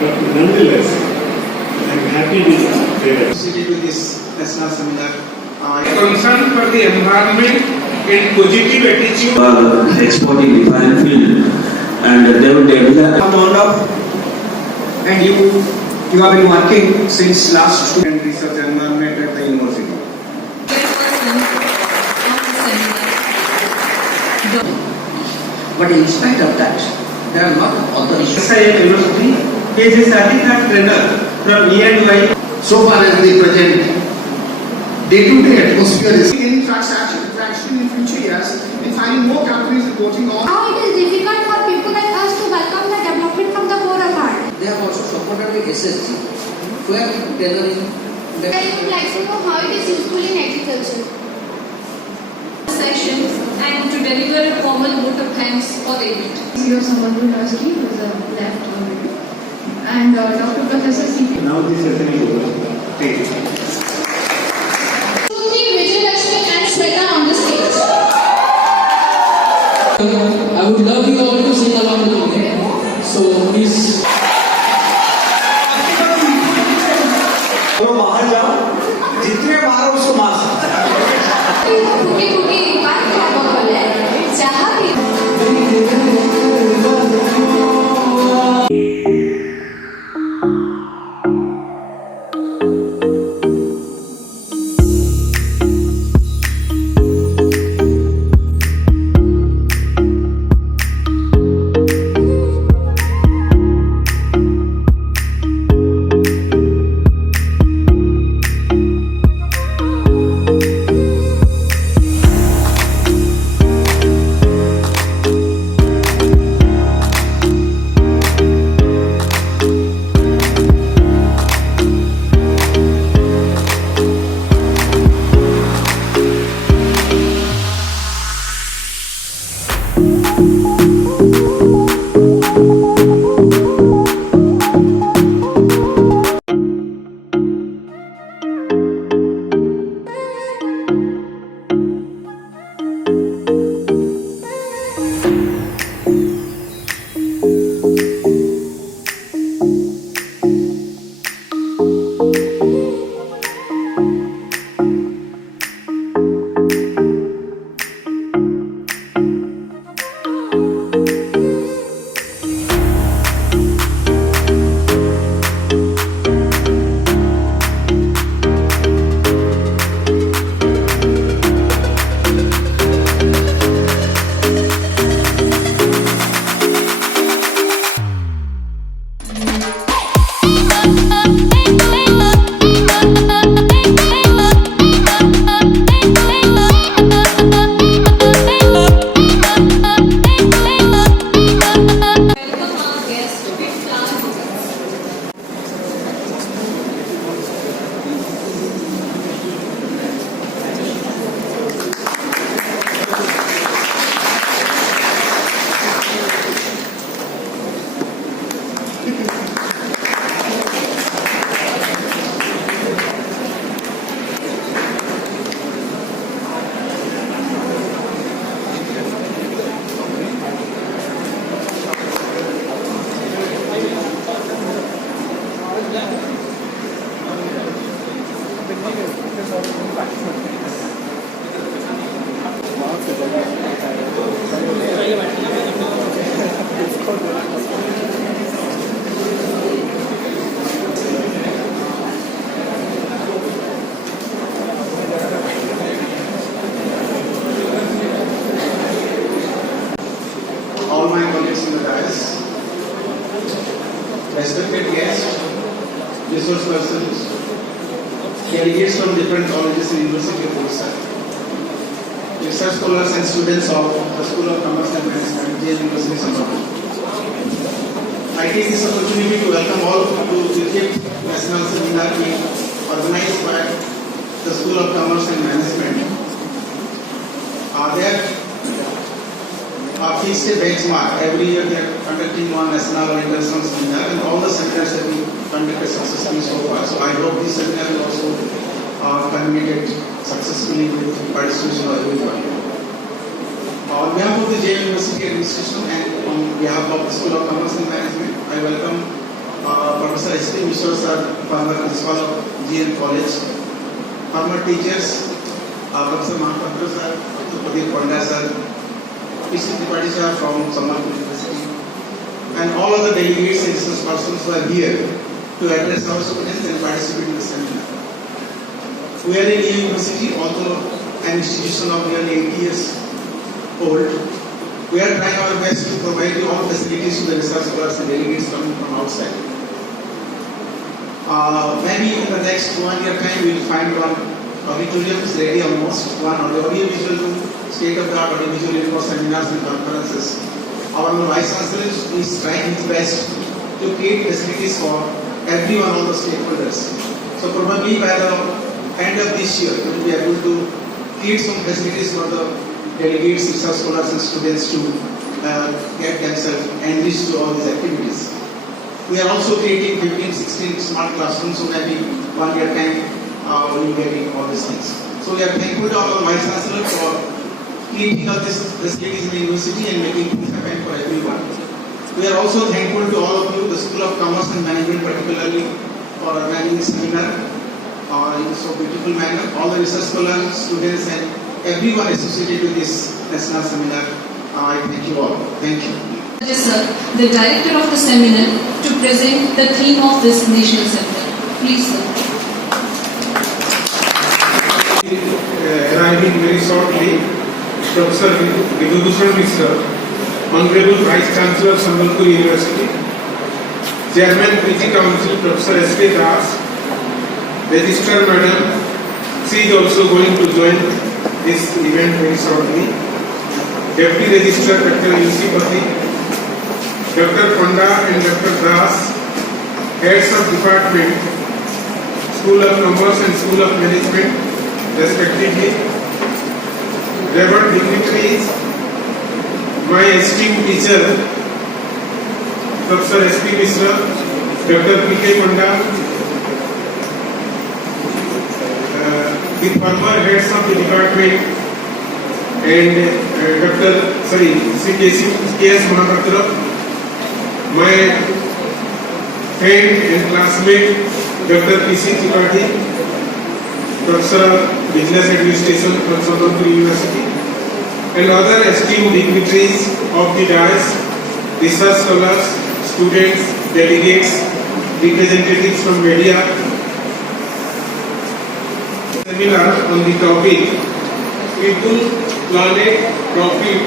But nonetheless, I am happy with the to this national seminar. Concern for the environment and positive attitude. Export in different field, and they will develop. And you have been working since last 2 years research environment at the university. But in spite of that, there are a lot of other issues. University is a certified trainer from E&Y. So far as the present day-to-day atmosphere is in traction in future years in finding more companies reporting on. Now it is difficult for people like us to welcome the development from the core of heart. they have also supported with SSG, where tailoring. I would like to know how it is useful in agriculture. Sessions and to deliver a formal vote of thanks for the event. CEO Samadhu Lasky, who is left already, and Dr. Professor C.P. now this session is over. Thank you. And Sweta on the stage. I would love you all to sing along with me. So please. तो बाहर जाओ, जितने मारो उसको मार। फूकी फूकी बात क्या बोले? जहाँ भी all my colleagues in the dais, respected guests, resource persons, delegates from different colleges and University of Odisha, research scholars and students of the School of Commerce and Management, JL University Sambhaji. I take this opportunity to welcome all to the 5th National Seminar organized by the School of Commerce and Management. Our feast a benchmark. Every year they are conducting one national or international seminar, and all the seminars have been conducted successfully so far. So I hope this seminar will also culminate successfully with participation of everyone. On behalf of the JL University Administration and on behalf of the School of Commerce and Management, I welcome Professor S.P. Mishra sir, former principal of GN College, former teachers, Professor Mahapatra sir, Dr. Pradeep Ponda sir, P.C. Tripathi sir from Sambalpur University, and all other delegates and research persons who are here to address our students and participate in the seminar. We are in a university, although an institution of nearly 80 years old. We are trying our best to provide you all facilities to the research scholars and delegates coming from outside. Maybe in the next 1 year time we will find one auditorium is ready almost, one audiovisual room, state-of-the-art audiovisual room for seminars and conferences. Our Vice Chancellor is trying his best to create facilities for everyone, all the stakeholders. So probably by the end of this year, we will be able to create some facilities for the delegates, research scholars and students to get themselves enriched to all these activities. We are also creating 15-16 smart classrooms, so maybe 1 year time we will get all these things. So we are thankful to our Vice Chancellor for creating all these facilities in the university and making things happen for everyone. We are also thankful to all of you, the School of Commerce and Management particularly, for organizing this seminar in so beautiful manner. All the research scholars, students and everyone associated with this national seminar, I thank you all. Thank you. Sir, the director of the seminar, to present the theme of this national seminar. Please, sir. Arriving very shortly, Professor Vibhushan Mishra, Honorable Vice Chancellor, Sambalpur University, Chairman PG Council, Professor S.K. Das, Registrar Madam, she is also going to join this event very shortly. Deputy Registrar Dr. U.C. Pati, Dr. Ponda and Dr. Das, heads of department, School of Commerce and School of Management, respectively, Reverend dignitaries, my esteemed teacher, Professor S.P. Mishra, Dr. P.K. Ponda, the former heads of the department, and K.S. Mahapatra, my friend and classmate, Dr. P.C. Tripathi, Professor of Business Administration from Sambalpur University, and other esteemed dignitaries of the dais, research scholars, students, delegates, representatives from media. Seminar on the topic People, Planet, Profit,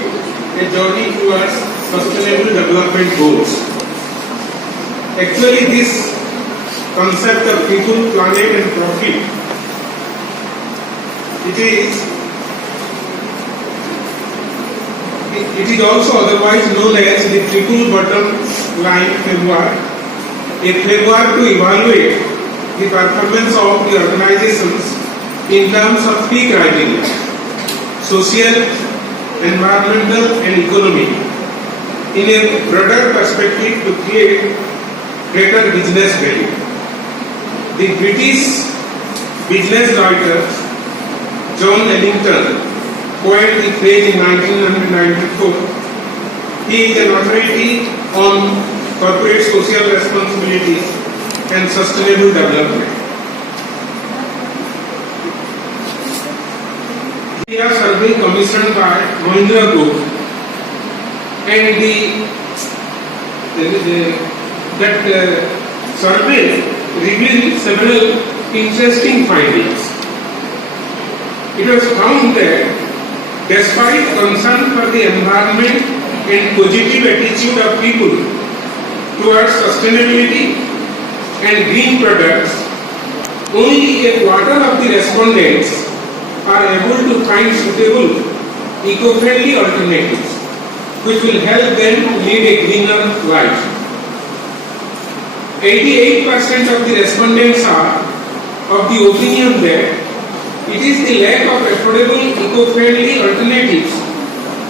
a journey towards sustainable development goals. Actually, this concept of people, planet and profit, it is also otherwise known as the triple bottom line framework, a framework to evaluate the performance of the organizations in terms of three criteria: social, environmental and economic, in a broader perspective to create greater business value. The British business writer John Ellington coined the phrase in 1994. He is an authority on corporate social responsibility and sustainable development. We are survey commissioned by Mahindra Group, and that survey revealed several interesting findings. It was found that despite concern for the environment and positive attitude of people towards sustainability and green products, only a quarter of the respondents are able to find suitable eco-friendly alternatives which will help them lead a greener life. 88% of the respondents are of the opinion that it is the lack of affordable eco-friendly alternatives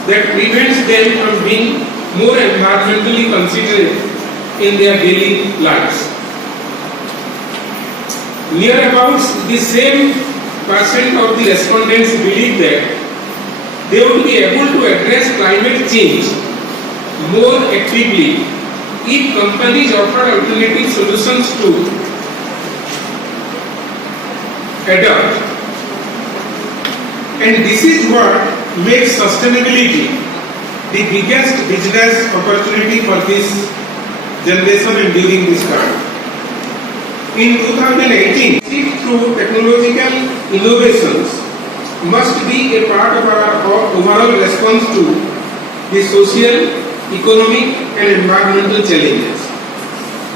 that prevents them from being more environmentally considerate in their daily lives. Near about the same percent of the respondents believe that they would be able to address climate change more actively if companies offer alternative solutions to adopt. And this is what makes sustainability the biggest business opportunity for this generation and during this time. In 2018, shift through technological innovations must be a part of our overall response to the social, economic and environmental challenges.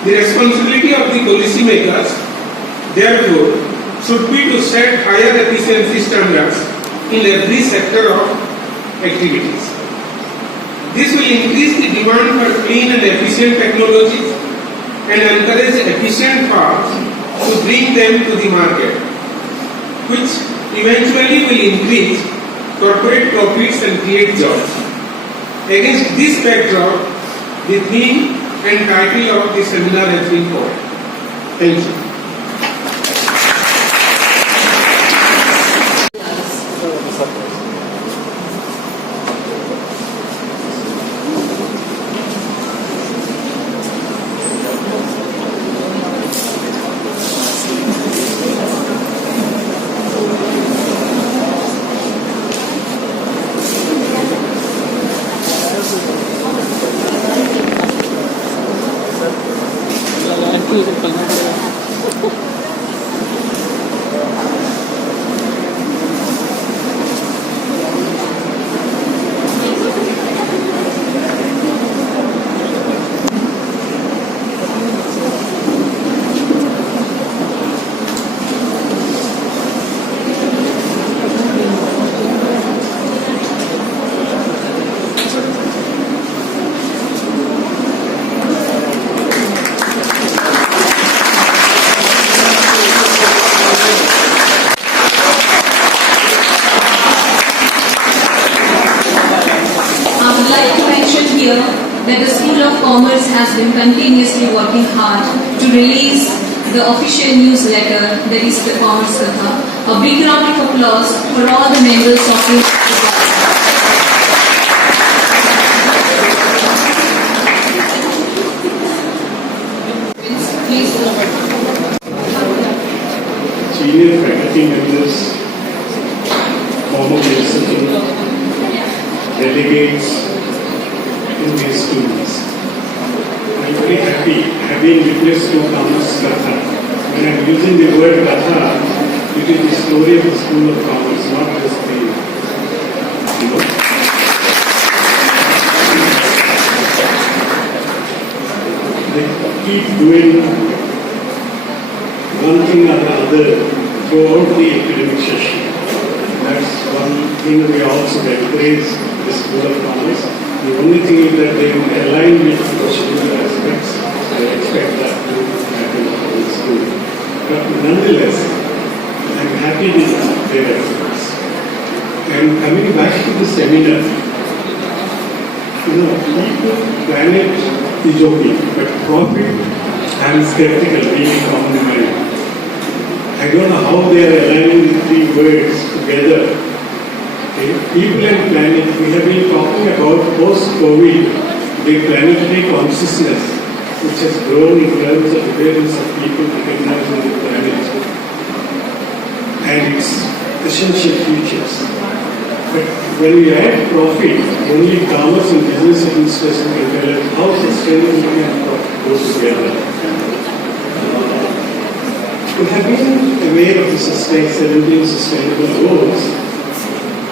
The responsibility of the policymakers, therefore, should be to set higher efficiency standards in every sector of activities. This will increase the demand for clean and efficient technologies and encourage efficient firms to bring them to the market, which eventually will increase corporate profits and create jobs. Against this backdrop, the theme and title of the seminar has been called. Thank you. That the School of Commerce has been continuously working hard to release the official newsletter, that is the Commerce Katha. A big round of applause for all the members of this department. Please. Senior faculty members, former principal, delegates, in these students. I'm very happy having witnessed to Commerce Katha. When I'm using the word Katha, it is the story of the School of Commerce, not just the, They keep doing one thing or the other throughout the academic session. That's one thing we also encourage the School of Commerce. The only thing is that they will align with procedural aspects. I expect that to happen in the school. But nonetheless, I'm happy with their efforts. And coming back to the seminar, people planet is okay, but profit, I'm skeptical, being common mind. I don't know how they are aligning the three words together. People and planet, we have been talking about post-COVID, the planetary consciousness, which has grown in terms of awareness of people recognizing the planet and its essential features. But when we add profit, only commerce and business administration can tell us how sustainability and profit goes together. We have been aware of the 17 sustainable goals.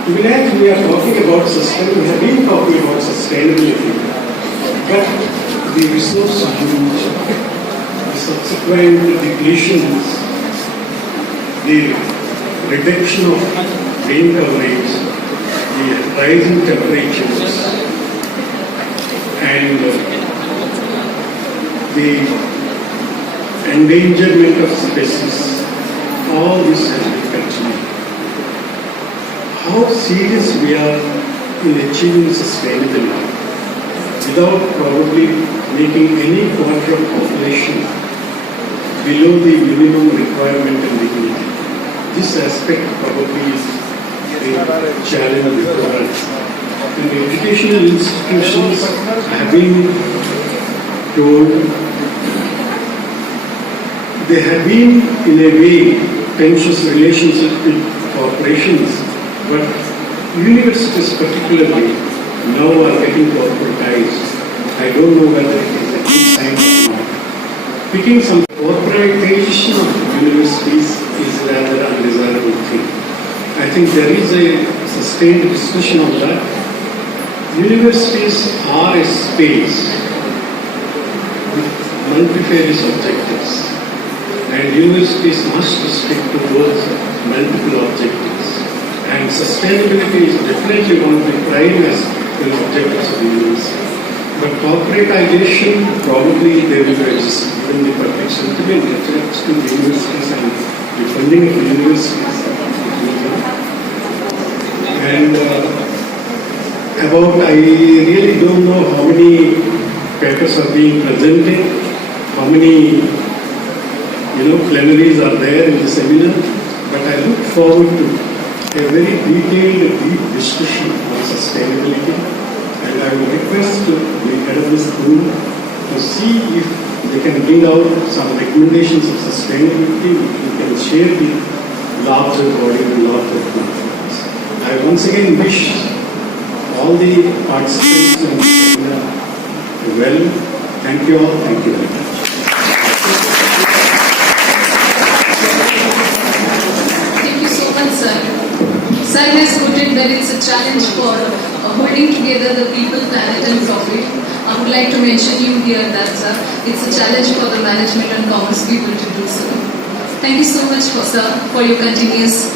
Even as we are talking about sustainability, we have been talking about sustainability, but the resource use, the subsequent depletions, the reduction of rain coverage, the rising temperatures, and the endangerment of species, all this has been continuing. How serious we are in achieving sustainability without probably making any quarter of population below the minimum requirement and dignity. This aspect probably is a challenge before us. And the educational institutions have been told, there have been, in a way, tensions relationship with corporations, but universities particularly now are getting corporatized. I don't know whether it is a good sign or not. Picking some corporatization of universities is rather undesirable thing. I think there is a sustained discussion on that. Universities are a space with multifarious objectives, and universities must stick towards multiple objectives. And sustainability is definitely one of the prime objectives of the university. But corporatization, probably they will just given the public sentiment attached to the universities and the funding of the universities. And I really don't know how many papers are being presented, how many plenaries are there in the seminar, but I look forward to a very detailed, deep discussion on sustainability. And I will request the head of this group to see if they can bring out some recommendations of sustainability which we can share with larger body and larger conference. I once again wish all the participants in the seminar well. Thank you all. Thank you very much. Thank you so much, sir. Sir has put it that it's a challenge for holding together the people, planet and profit. I would like to mention you here that it's a challenge for the management and commerce people to do so. Thank you so much, sir, for your continuous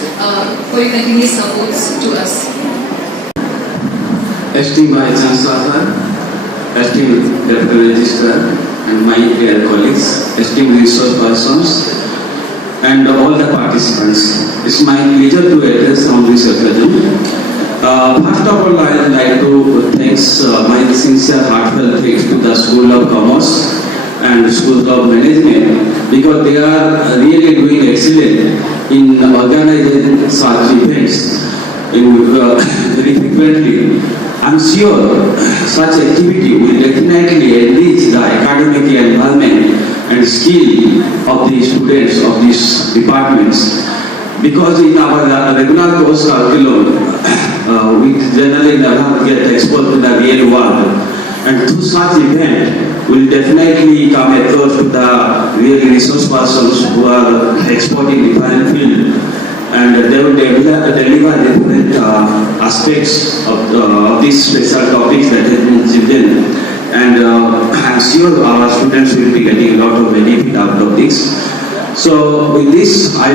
supports to us. Esteemed Vice Chancellor, esteemed Deputy Registrar, and my dear colleagues, esteemed resource persons, and all the participants. It's my pleasure to address on this occasion. First of all, I would like to thank my sincere heartfelt thanks to the School of Commerce and School of Management, because they are really doing excellent in organizing such events very frequently. I'm sure such activity will definitely enrich the academic environment and skill of the students of these departments. Because in our regular course curriculum, we generally never get exposed to the real world, and through such event will definitely come across to the real resource persons who are expert in different field, and they will deliver different aspects of these special topics that have been chosen, and I'm sure our students will be getting a lot of benefit out of this. So with this, I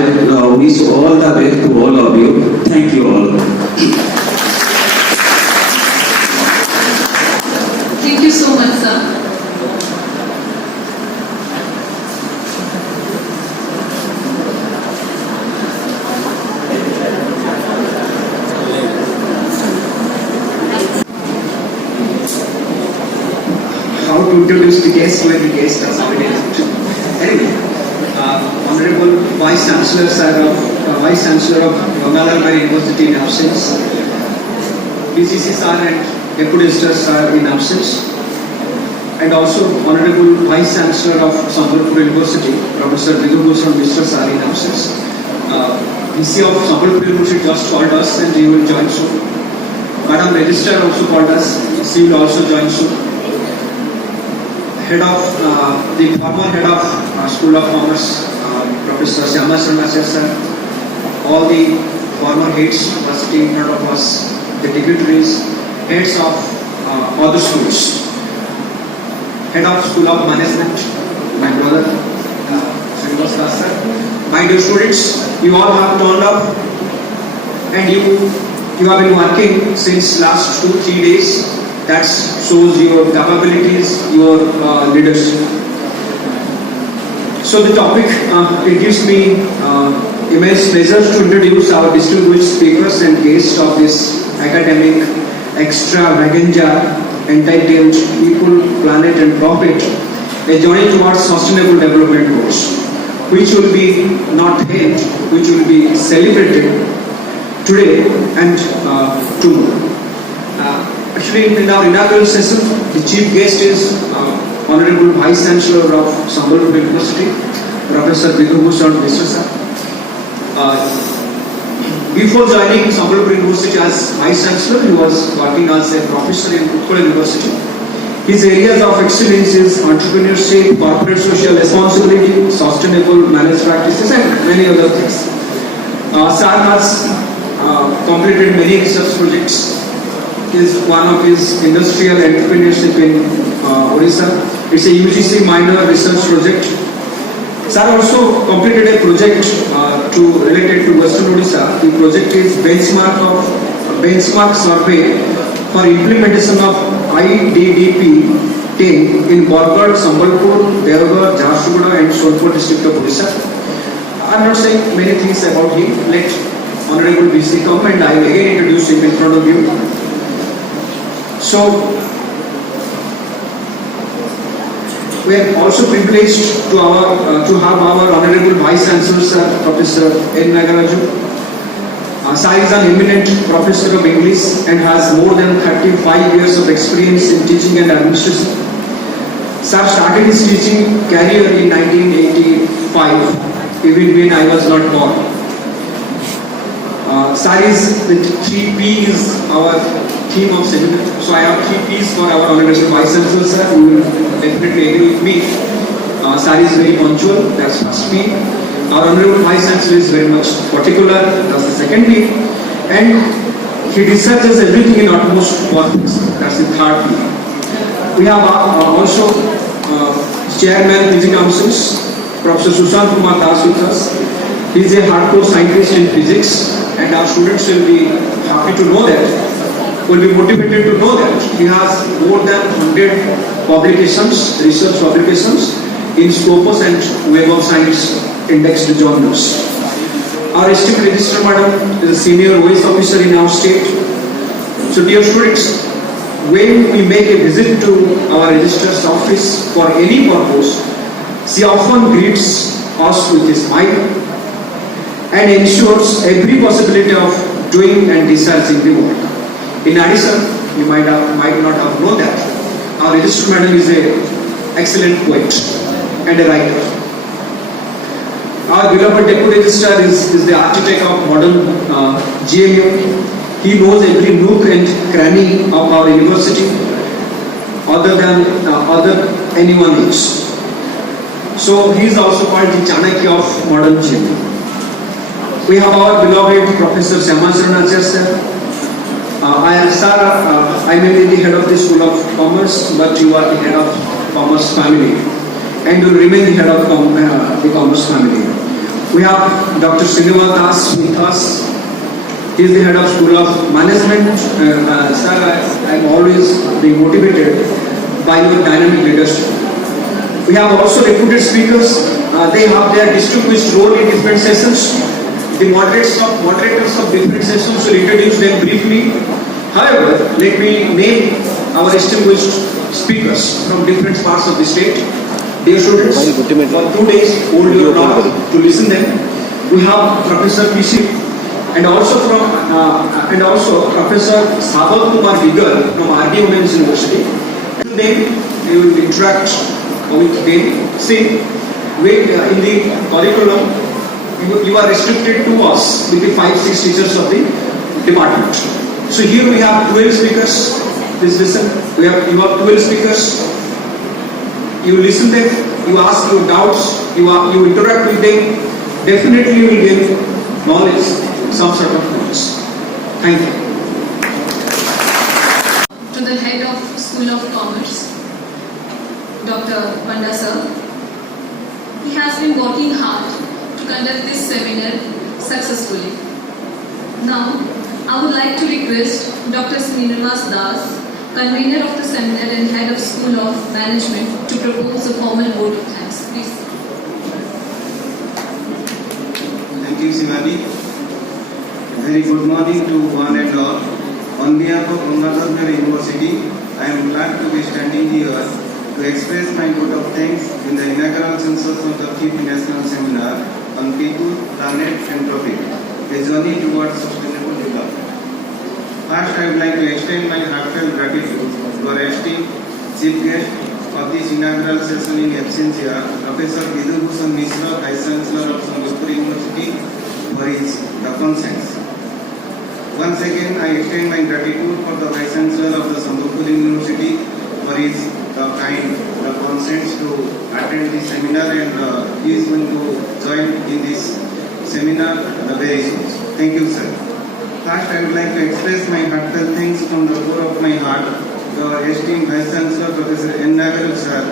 wish all the best to all of you. Thank you all. Thank you so much, sir. How to introduce the guest when the guest has already left. Anyway, Honorable Vice Chancellor of Bangalore University in absence, BCC sir and Deputy Registrar sir in absence, and also Honorable Vice Chancellor of Sambalpur University, Professor Vidhu Bhushan Mishra sir in absence. DC of Sambalpur University just called us and he will join soon. Madam Registrar also called us, she will also join soon. The former head of School of Commerce, Professor Syama Sharma sir, all the former heads were sitting in front of us, the dignitaries, heads of other schools, head of School of Management, my brother, Srinivas Das sir. My dear students, you all have turned up and you have been working since last 2-3 days. That shows your capabilities, your leadership. So the topic, it gives me immense pleasure to introduce our distinguished speakers and guests of this academic extravaganza entitled People, Planet and Profit, a journey towards sustainable development goals, which will be not held, which will be celebrated today and tomorrow. Actually, in our inaugural session, the chief guest is Honorable Vice Chancellor of Sambalpur University, Professor Bidhubhushan Mishra. Before joining Sambalpur University as Vice Chancellor, he was working as a professor in Utkal University. His areas of excellence is entrepreneurship, corporate social responsibility, sustainable managed practices, and many other things. Sir has completed many research projects. Is one of his industrial entrepreneurship in Odisha. It's a UGC minor research project. Sir also completed a project related to Western Odisha. The project is benchmark survey for implementation of IDDP 10 in Bargarh, Sambalpur, Deoghar, Jharsuguda and Sonpur district of Odisha. I'm not saying many things about him. Let Honorable BC come and I will again introduce him in front of you. So, we are also privileged to have our Honorable Vice Chancellor, Sir, Professor N. Nagaraju. Sir is an eminent professor of English and has more than 35 years of experience in teaching and administration. Sir started his teaching career in 1985, even when I was not born. Sir is the 3P is our theme of seminar. So I have 3 P's for our Honorable Vice Chancellor, sir, who will definitely agree with me. Sir is very punctual, that's first P. Our Honorable Vice Chancellor is very much particular, that's the second P. And he researches everything in utmost perfection, that's the third P. We have also Chairman PG Councils, Professor Sushant Kumar Das with us. He is a hardcore scientist in physics, and our students will be happy to know that, will be motivated to know that he has more than 100 publications, research publications in Scopus and Web of Science indexed journals. Our esteemed Registrar Madam is a senior OS officer in our state. So dear students, when we make a visit to our Registrar's office for any purpose, she often greets us with a smile and ensures every possibility of doing and discharging the work. In addition, you might not have known that our Registrar Madam is an excellent poet and a writer. Our beloved Deputy Registrar is the architect of modern GMU. He knows every nook and cranny of our university other than anyone else. So he is also called the Chanakya of modern GMU. We have our beloved Professor Syamasarana sir. I may be the head of the School of Commerce, but you are the head of Commerce family, and you will remain the head of the Commerce family. We have Dr. Srinivas Das with us. He is the head of School of Management. Sir, I am always being motivated by your dynamic leadership. We have also reputed speakers. They have their distinguished role in different sessions. The moderators of different sessions will introduce them briefly. However, let me name our distinguished speakers from different parts of the state. Dear students, for 2 days, hold your doors to listen them. We have Professor PC and also Professor Sabat Kumar Vigal from RD Women's University. Today, we will interact with them. See, in the curriculum, you are restricted to us with the 5-6 teachers of the department. So here we have 12 speakers. Please listen. You have 12 speakers. You listen them. You ask your doubts. You interact with them. Definitely you will gain knowledge, some sort of knowledge. Thank you. To the head of School of Commerce, Dr. Panda sir. He has been working hard to conduct this seminar successfully. Now, I would like to request Dr. Srinivas Das, convener of the seminar and head of School of Management, to propose a formal vote of thanks. Please. Thank you, Shivani. Very good morning to one and all. On behalf of Gangadhar University, I am glad to be standing here to express my vote of thanks in the inaugural census of the 5th National Seminar on People, Planet and Profit, a journey towards sustainable development. First, I would like to extend my heartfelt gratitude to our esteemed chief guest, of this inaugural session in absentia, Professor Vidubhushan Mishra, Vice Chancellor of Sambhalpur University, for his consent. Once again, I extend my gratitude for the Vice Chancellor of the Sambhalpur University for his kind consent to attend this seminar, and he is going to join in this seminar very soon. Thank you, sir. First, I would like to express my heartfelt thanks from the core of my heart to our esteemed Vice Chancellor, Professor N. Nagaru, sir,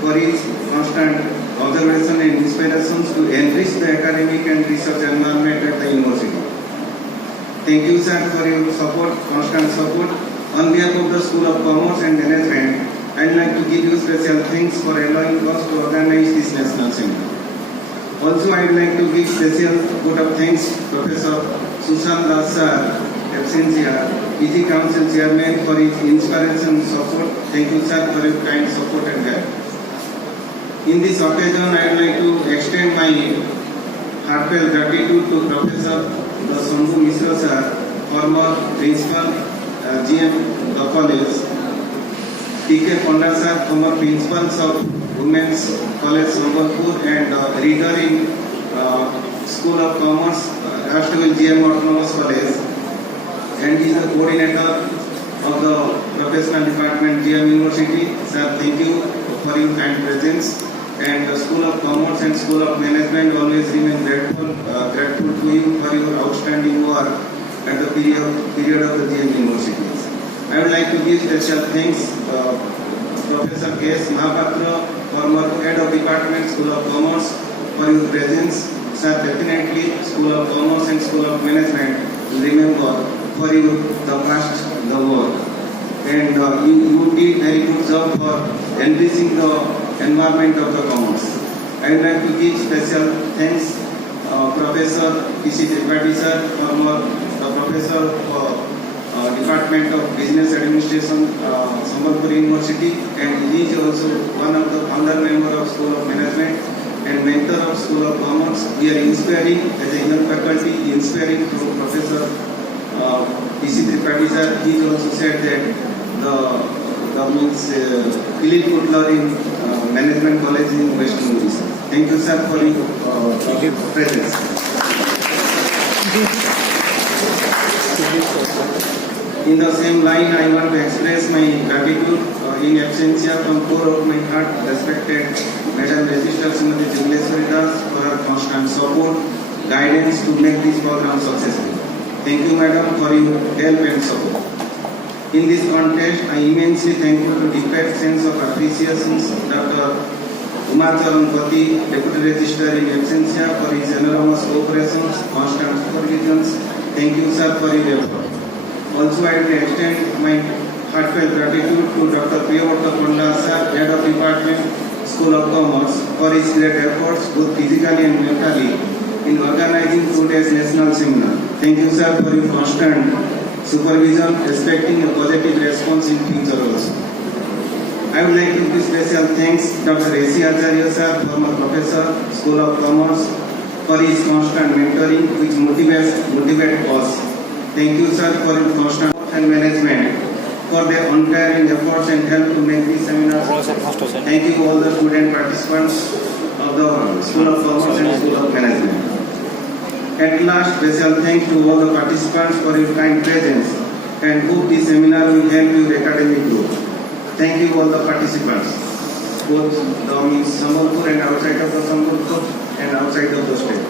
for his constant observation and inspirations to enrich the academic and research environment at the university. Thank you, sir, for your support, constant support. On behalf of the School of Commerce and Management, I would like to give you special thanks for allowing us to organize this national seminar. Also, I would like to give special vote of thanks Professor Sushant Das sir, absentia, PG Council Chairman, for his inspiration and support. Thank you, sir, for your kind support and help. In this occasion, I would like to extend my heartfelt gratitude to Professor Shambhu Mishra sir, former Principal, GM, the college, T.K. Ponda sir, former Principals of Women's College Sambhalpur and Reader in School of Commerce, Ashtabel GM Autonomous College, and he is the coordinator of the Professional Department, GM University. Sir, thank you for your kind presence. And the School of Commerce and School of Management always remain grateful to you for your outstanding work at the period of the GM universities. I would like to give special thanks Professor K.S. Mahapatra, former Head of Department, School of Commerce, for your presence. Sir, definitely School of Commerce and School of Management will remember for you the past, the work. And you did very good job for enriching the environment of the commerce. I would like to give special thanks Professor P.C. Tripathi sir, former Professor for Department of Business Administration, Sambhalpur University, and he is also one of the founder member of School of Management and mentor of School of Commerce. We are inspiring as a young faculty, inspiring from Professor P.C. Tripathi sir. He also said that the means Philip Kutler in Management College in Western Odisha. Thank you, sir, for your presence. In the same line, I want to express my gratitude in absentia from core of my heart, respected Madam Registrar Srimati Jubileshwari Das, for her constant support, guidance to make this program successful. Thank you, Madam, for your help and support. In this contest, I immensely thankful to deep sense of appreciation Dr. Umacharan Pati, Deputy Registrar in absentia, for his enormous cooperations, constant supervisions. Thank you, sir, for your effort. Also, I will extend my heartfelt gratitude to Dr. Priyavrata Ponda sir, Head of Department, School of Commerce, for his great efforts, both physically and mentally, in organizing today's national seminar. Thank you, sir, for your constant supervision, expecting a positive response in future also. I would like to give special thanks Dr. A.C. Acharya sir, former Professor, School of Commerce, for his constant mentoring, which motivates us. Thank you, sir, for your constant and management, for their untiring efforts and help to make this seminar successful. Thank you all the student participants of the School of Commerce and School of Management. At last, special thanks to all the participants for your kind presence, and hope this seminar will help your academic growth. Thank you all the participants, both the Sambhalpur and outside of the Sambhalpur and outside of the state.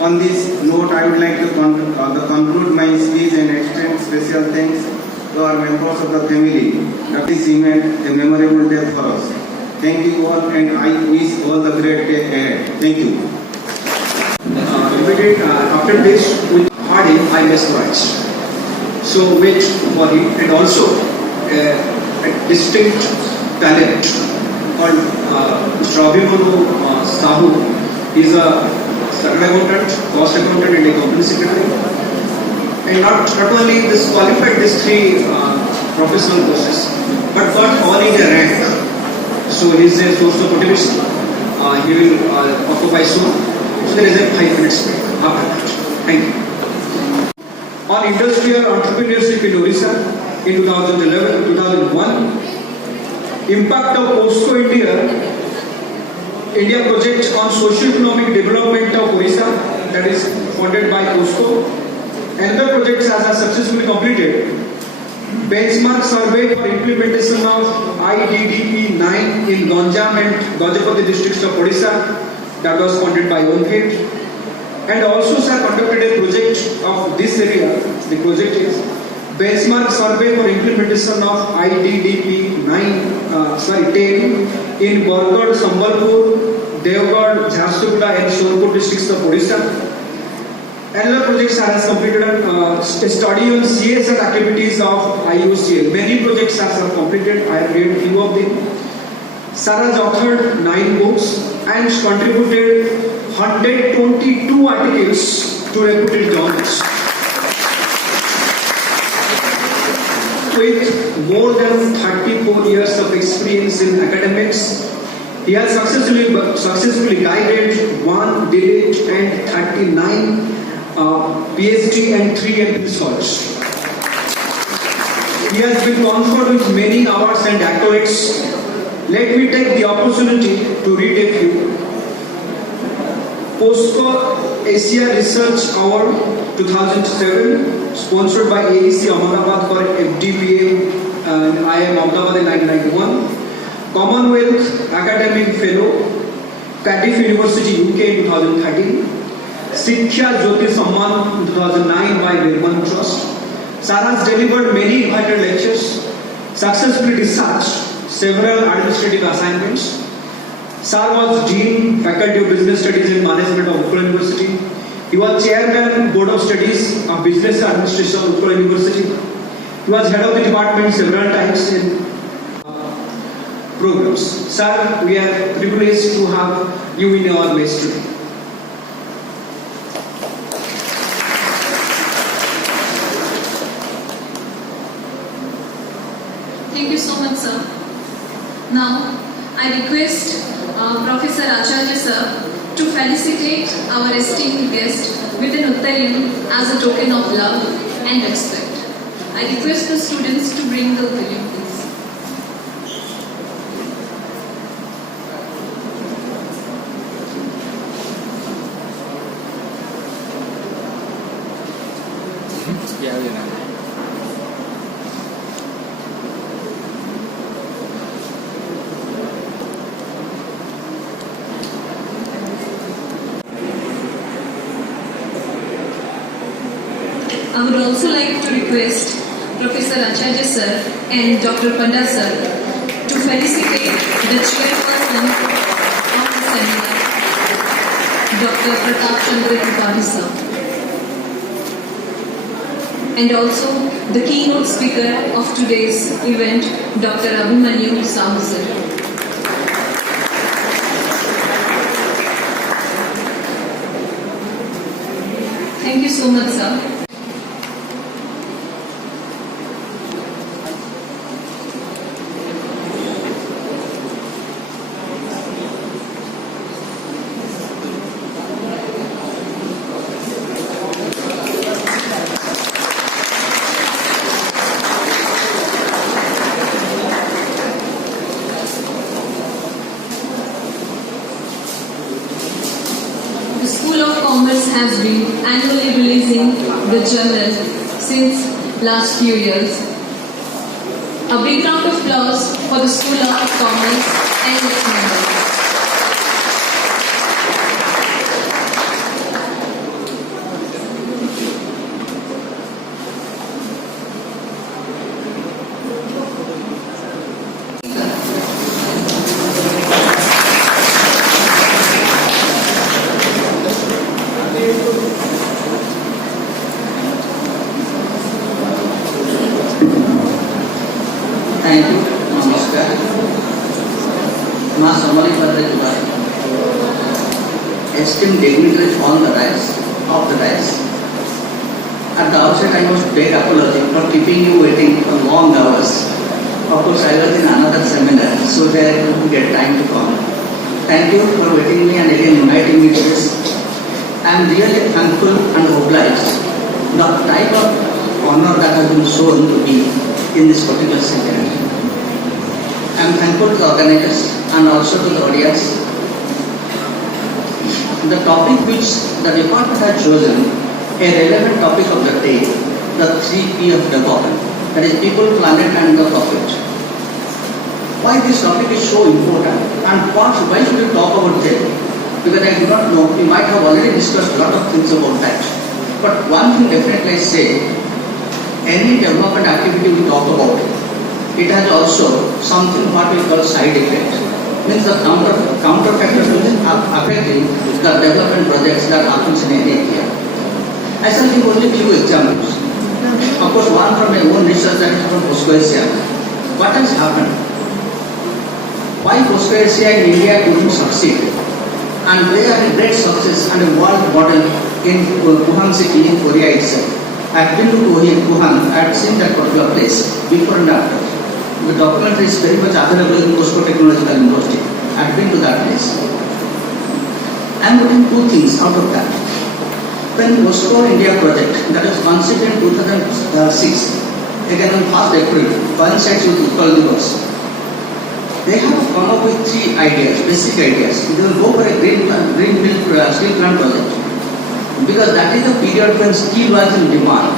On this note, I would like to conclude my speech and extend special thanks to our members of the family. This event a memorable day for us. Thank you all, and I wish all the great day ahead. Thank you. After this, with Harding, I mesmerized. So wait for him, and also a distinct talent called Mr. Abhimanyu Sahu. He is a accountant, cost accountant, and a company secretary. And not only this qualified these three professional courses, but got all India rank. So he is a source of motivation. He will occupy soon. So there is a 5 minutes break after that. Thank you. On industrial entrepreneurship in Odisha in 2011-2001, Impact of POSCO India project on socio-economic development of Orissa, that is funded by POSCO. Another project has successfully completed benchmark survey for implementation of IDDP 9 in Ganjam and Gajapati districts of Odisha, that was funded by ONFIT. And also sir conducted a project of this area. The project is benchmark survey for implementation of IDDP 10 in Bargarh, Sambalpur, Devgarh, Jharsuguda and Shorpur districts of Odisha. Another project has completed a study on CSR activities of IUCL. Many projects have completed. I have read few of them. Sir has authored 9 books and contributed 122 articles to reputed journals. With more than 34 years of experience in academics, he has successfully guided 1 DLET and 39 PhD and 3 MPhil scholars. He has been conferred with many awards and accolades. Let me take the opportunity to read a few. POSCO Asia Research Award 2007, sponsored by AEC Ahmedabad for FDPA and IIM Ahmedabad in 1991. Commonwealth Academic Fellow, Cardiff University UK in 2013. Shiksha Jyoti Samman 2009 by Nirman Trust. Sir has delivered many invited lectures, successfully discharged several administrative assignments. Sir was Dean, Faculty of Business Studies and Management of Utkal University. He was Chairman, Board of Studies of Business Administration of Utkal University. He was Head of the Department several times in programs. Sir, we are privileged to have you in our midst today. Thank you so much, sir. Now, I request Professor Acharya sir to felicitate our esteemed guest with an Uttariyan as a token of love and respect. I request the students to bring the Uttariyan, please. I would also like to request Professor Acharya sir and Dr. Panda sir to felicitate the chairperson of the seminar, Dr. Pratap Chandra Tripathi sir, and also the keynote speaker of today's event, Dr. Abhimanyu Sahu sir. Thank you so much, sir. The School of Commerce has been annually releasing the journal since last few years. A big round of applause for the School of Commerce and its members. Thank you. Namaskar. Mass Samali Padre esteemed dignitaries on the rise, of the rise. At the outset, I must beg apology for keeping you waiting for long hours. Of course, I was in another seminar, so I couldn't get time to come. Thank you for waiting me and again inviting me to this. I am really thankful and obliged the type of honor that has been shown to me in this particular seminar. I am thankful to the organizers and also to the audience. The topic which the department has chosen, a relevant topic of the day, the 3P of development, that is people, planet and the profit. Why this topic is so important and why should we talk about it? Because I do not know, we might have already discussed a lot of things about that. But one thing definitely I say, any development activity we talk about, it has also something what we call side effect. Means the counter factors which are affecting the development projects that happens in any area. I shall give only few examples. Of course, one from my own research, that is from Post-Asia. What has happened? Why Post-Asia in India couldn't succeed? And they are a great success and a world model in Wuhan city in Korea itself. I have been to Wuhan, I have seen that particular place before and after. The documentary is very much available in Moscow Technological University. I have been to that place. I am putting two things out of that. When Moscow India project, that was conceived in 2006, again on 1st April, coincides with Utpal Divas. They have come up with 3 ideas, basic ideas. They will go for a green mill steel plant project. Because that is the period when steel was in demand.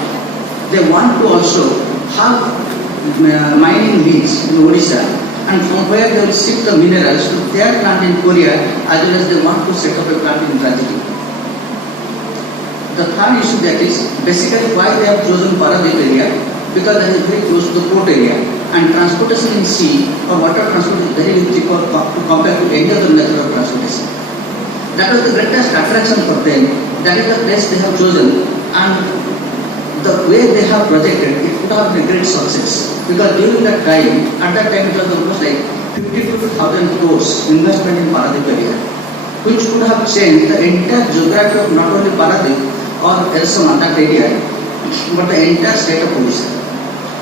They want to also have mining leads in Odisha, and from where they will ship the minerals to their plant in Korea, as well as they want to set up a plant in Rajasthan. The third issue, that is basically why they have chosen Paradip area, because that is very close to the port area, and transportation in sea or water transport is very cheaper compared to any other method of transportation. That was the greatest attraction for them. That is the place they have chosen, and the way they have projected, it would have been a great success. Because during that time, at that time it was almost like 52,000 crores investment in Paradip area, which could have changed the entire geography of not only Paradip or Elsama, that area, but the entire state of Odisha.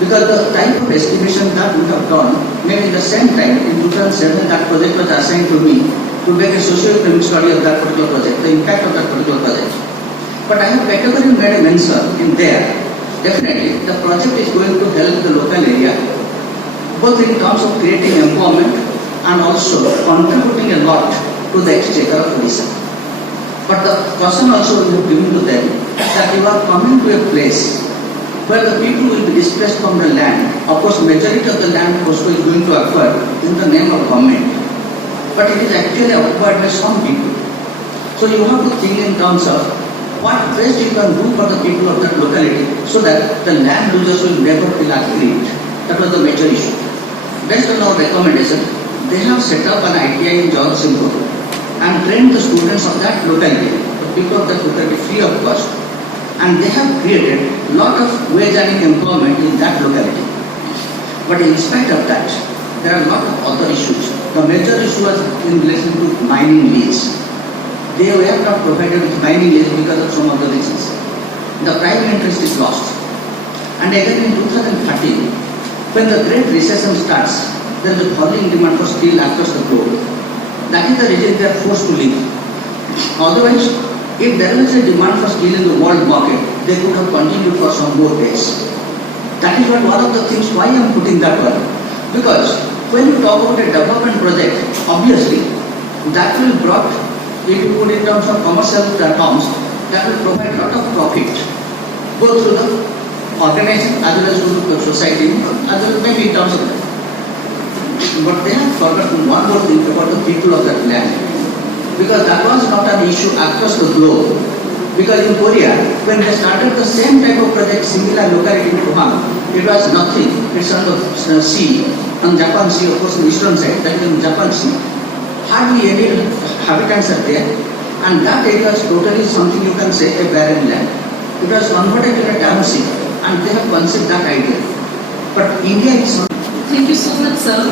Because the type of estimation that we have done, maybe in the same time, in 2007, that project was assigned to me to make a socio-economic study of that particular project, the impact of that particular project. But I have categorically made a mention in there. Definitely, the project is going to help the local area, both in terms of creating employment and also contributing a lot to the exchequer of Odisha. But the caution also we have given to them that you are coming to a place where the people will be displaced from the land. Of course, majority of the land also is going to acquire in the name of government. But it is actually acquired by some people. So you have to think in terms of what best you can do for the people of that locality so that the land losers will never feel aggrieved. That was the major issue. Based on our recommendation, they have set up an ITI in Jagatsinghpur and trained the students of that locality, the people of that locality free of cost, and they have created a lot of wage earning employment in that locality. But in spite of that, there are a lot of other issues. The major issue was in relation to mining lease. They were not provided with mining lease because of some of the reasons. The prime interest is lost. And again in 2013, when the Great Recession starts, there is a falling demand for steel across the globe. That is the reason they are forced to leave. Otherwise, if there was a demand for steel in the world market, they could have continued for some more days. That is one of the things why I am putting that one. Because when you talk about a development project, obviously, that will brought, if you put in terms of commercial terms, that will provide a lot of profit, both through the organization as well as through the society, as well as maybe in terms of. But they have forgotten one more thing about the people of that land. Because that was not an issue across the globe. Because in Korea, when they started the same type of project, similar locality in Wuhan, it was nothing. It's on the sea, on Japan Sea, of course, on the eastern side, that is in Japan Sea. Hardly any inhabitants are there, and that area is totally something you can say a barren land. It was converted to a township, and they have conceived that idea. But India is not. Thank you so much, sir,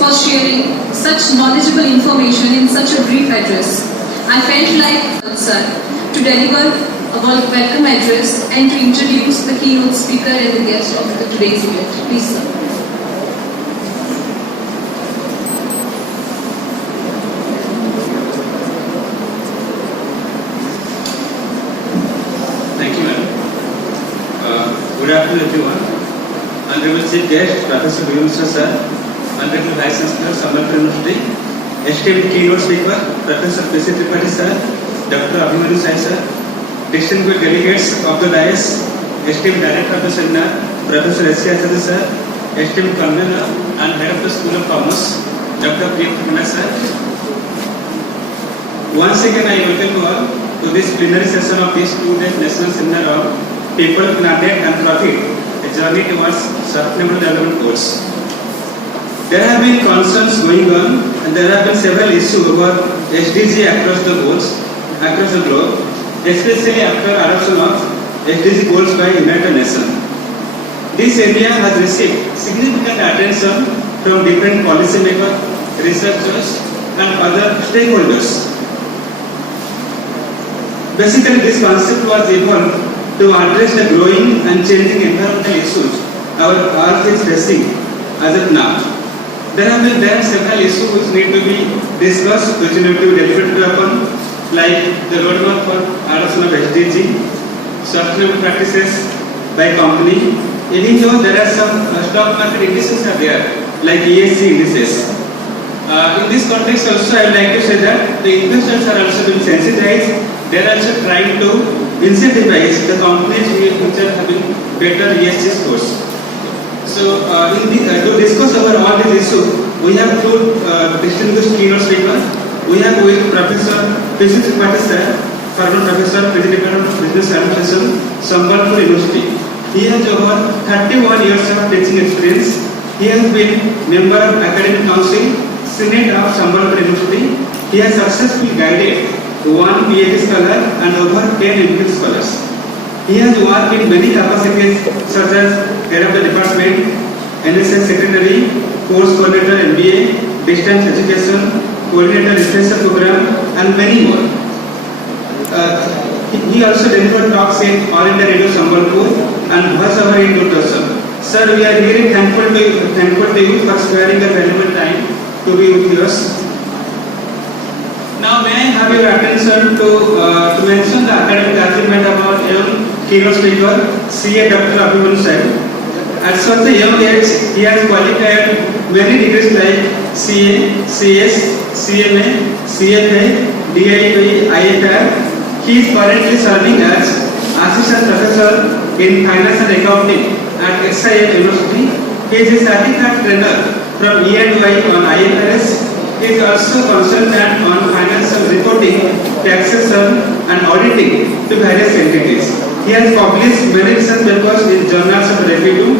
for sharing such knowledgeable information in such a brief address. I felt like, sir, to deliver a welcome address and to introduce the keynote speaker and the guest of today's event. Please, sir. Thank you, madam. Good afternoon, everyone. Honorable Chief Guest, Professor Bhimsa sir, Honorable Vice Chancellor, Sambalpur University, esteemed keynote speaker, Professor P.C. Tripathi sir, Dr. Abhimanyu Sai sir, distinguished delegates of the dais, esteemed Director of the seminar, Professor S.C. Acharya sir, esteemed convener and Head of the School of Commerce, Dr. P.M. sir. Once again, I welcome you all to this plenary session of this 2-day national seminar on People, Planet and Profit, a journey towards sustainable development goals. There have been concerns going on and there have been several issues over SDG across the globe, especially after adoption of SDG goals by United Nations. This area has received significant attention from different policymakers, researchers and other stakeholders. Basically, this concept was evolved to address the growing and changing environmental issues our Earth is facing as of now. There are several issues which need to be discussed, which need to be deliberated upon, like the roadmap for adoption of SDG, sustainable practices by company. Even though there are some stock market indices are there, like ESG indices. In this context also, I would like to say that the investors are also being sensitized. They are also trying to incentivize the companies which are having better ESG scores. So, to discuss over all these issues, we have two distinguished keynote speakers. We have with Professor P.C. Tripathi sir, former Professor, President of Business Administration, Sambalpur University. He has over 31 years of teaching experience. He has been member of Academic Council, Senate of Sambalpur University. He has successfully guided 1 PhD scholar and over 10 MPhil scholars. He has worked in many capacities such as head of the department, NSS secretary, course coordinator MBA, distance education, coordinator research program and many more. He also delivered talks in All India Radio Sambalpur and voiceover in Doorshan. Sir, we are really thankful to you for sparing the valuable time to be with us. Now, may I have your attention to mention the academic achievement of our young keynote speaker, CA Dr. Abhimanyu Sai. At such a young age, he has qualified many degrees like CA, CS, CMA, CFA, DIP, IFR. He is currently serving as Assistant Professor in Finance and Accounting at SIM University. He is a certified trainer from E&Y on IFRS. He is also consultant on financial reporting, taxation and auditing to various entities. He has published many research papers in journals of repute.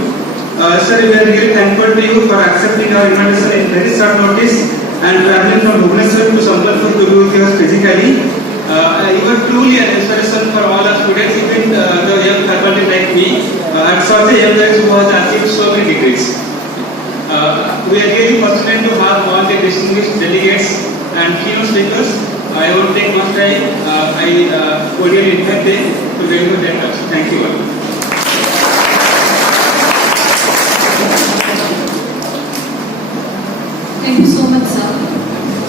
Sir, we are really thankful to you for accepting our invitation in very short notice and traveling from Bhubaneswar to Sambalpur to be with us physically. You are truly an inspiration for all our students, even the young faculty like me, at such a young age who has achieved so many degrees. We are really fortunate to have all the distinguished delegates and keynote speakers. I won't take much time. I cordially invite them to deliver their talks. Thank you all. Thank you so much, sir.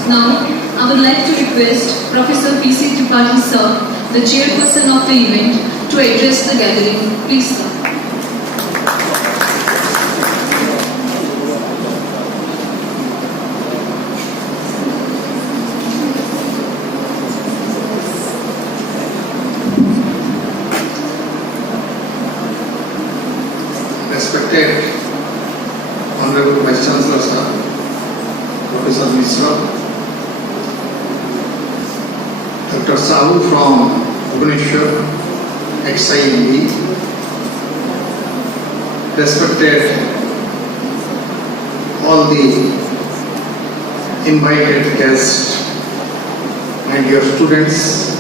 Now, I would like to request Professor P.C. Tripathi sir, the chairperson of the event, to address the gathering. Please, sir. Respected Honorable Vice Chancellor sir, Professor Mishra, Dr. Sahu from Bhubaneswar, XIMB, respected all the invited guests, my dear students,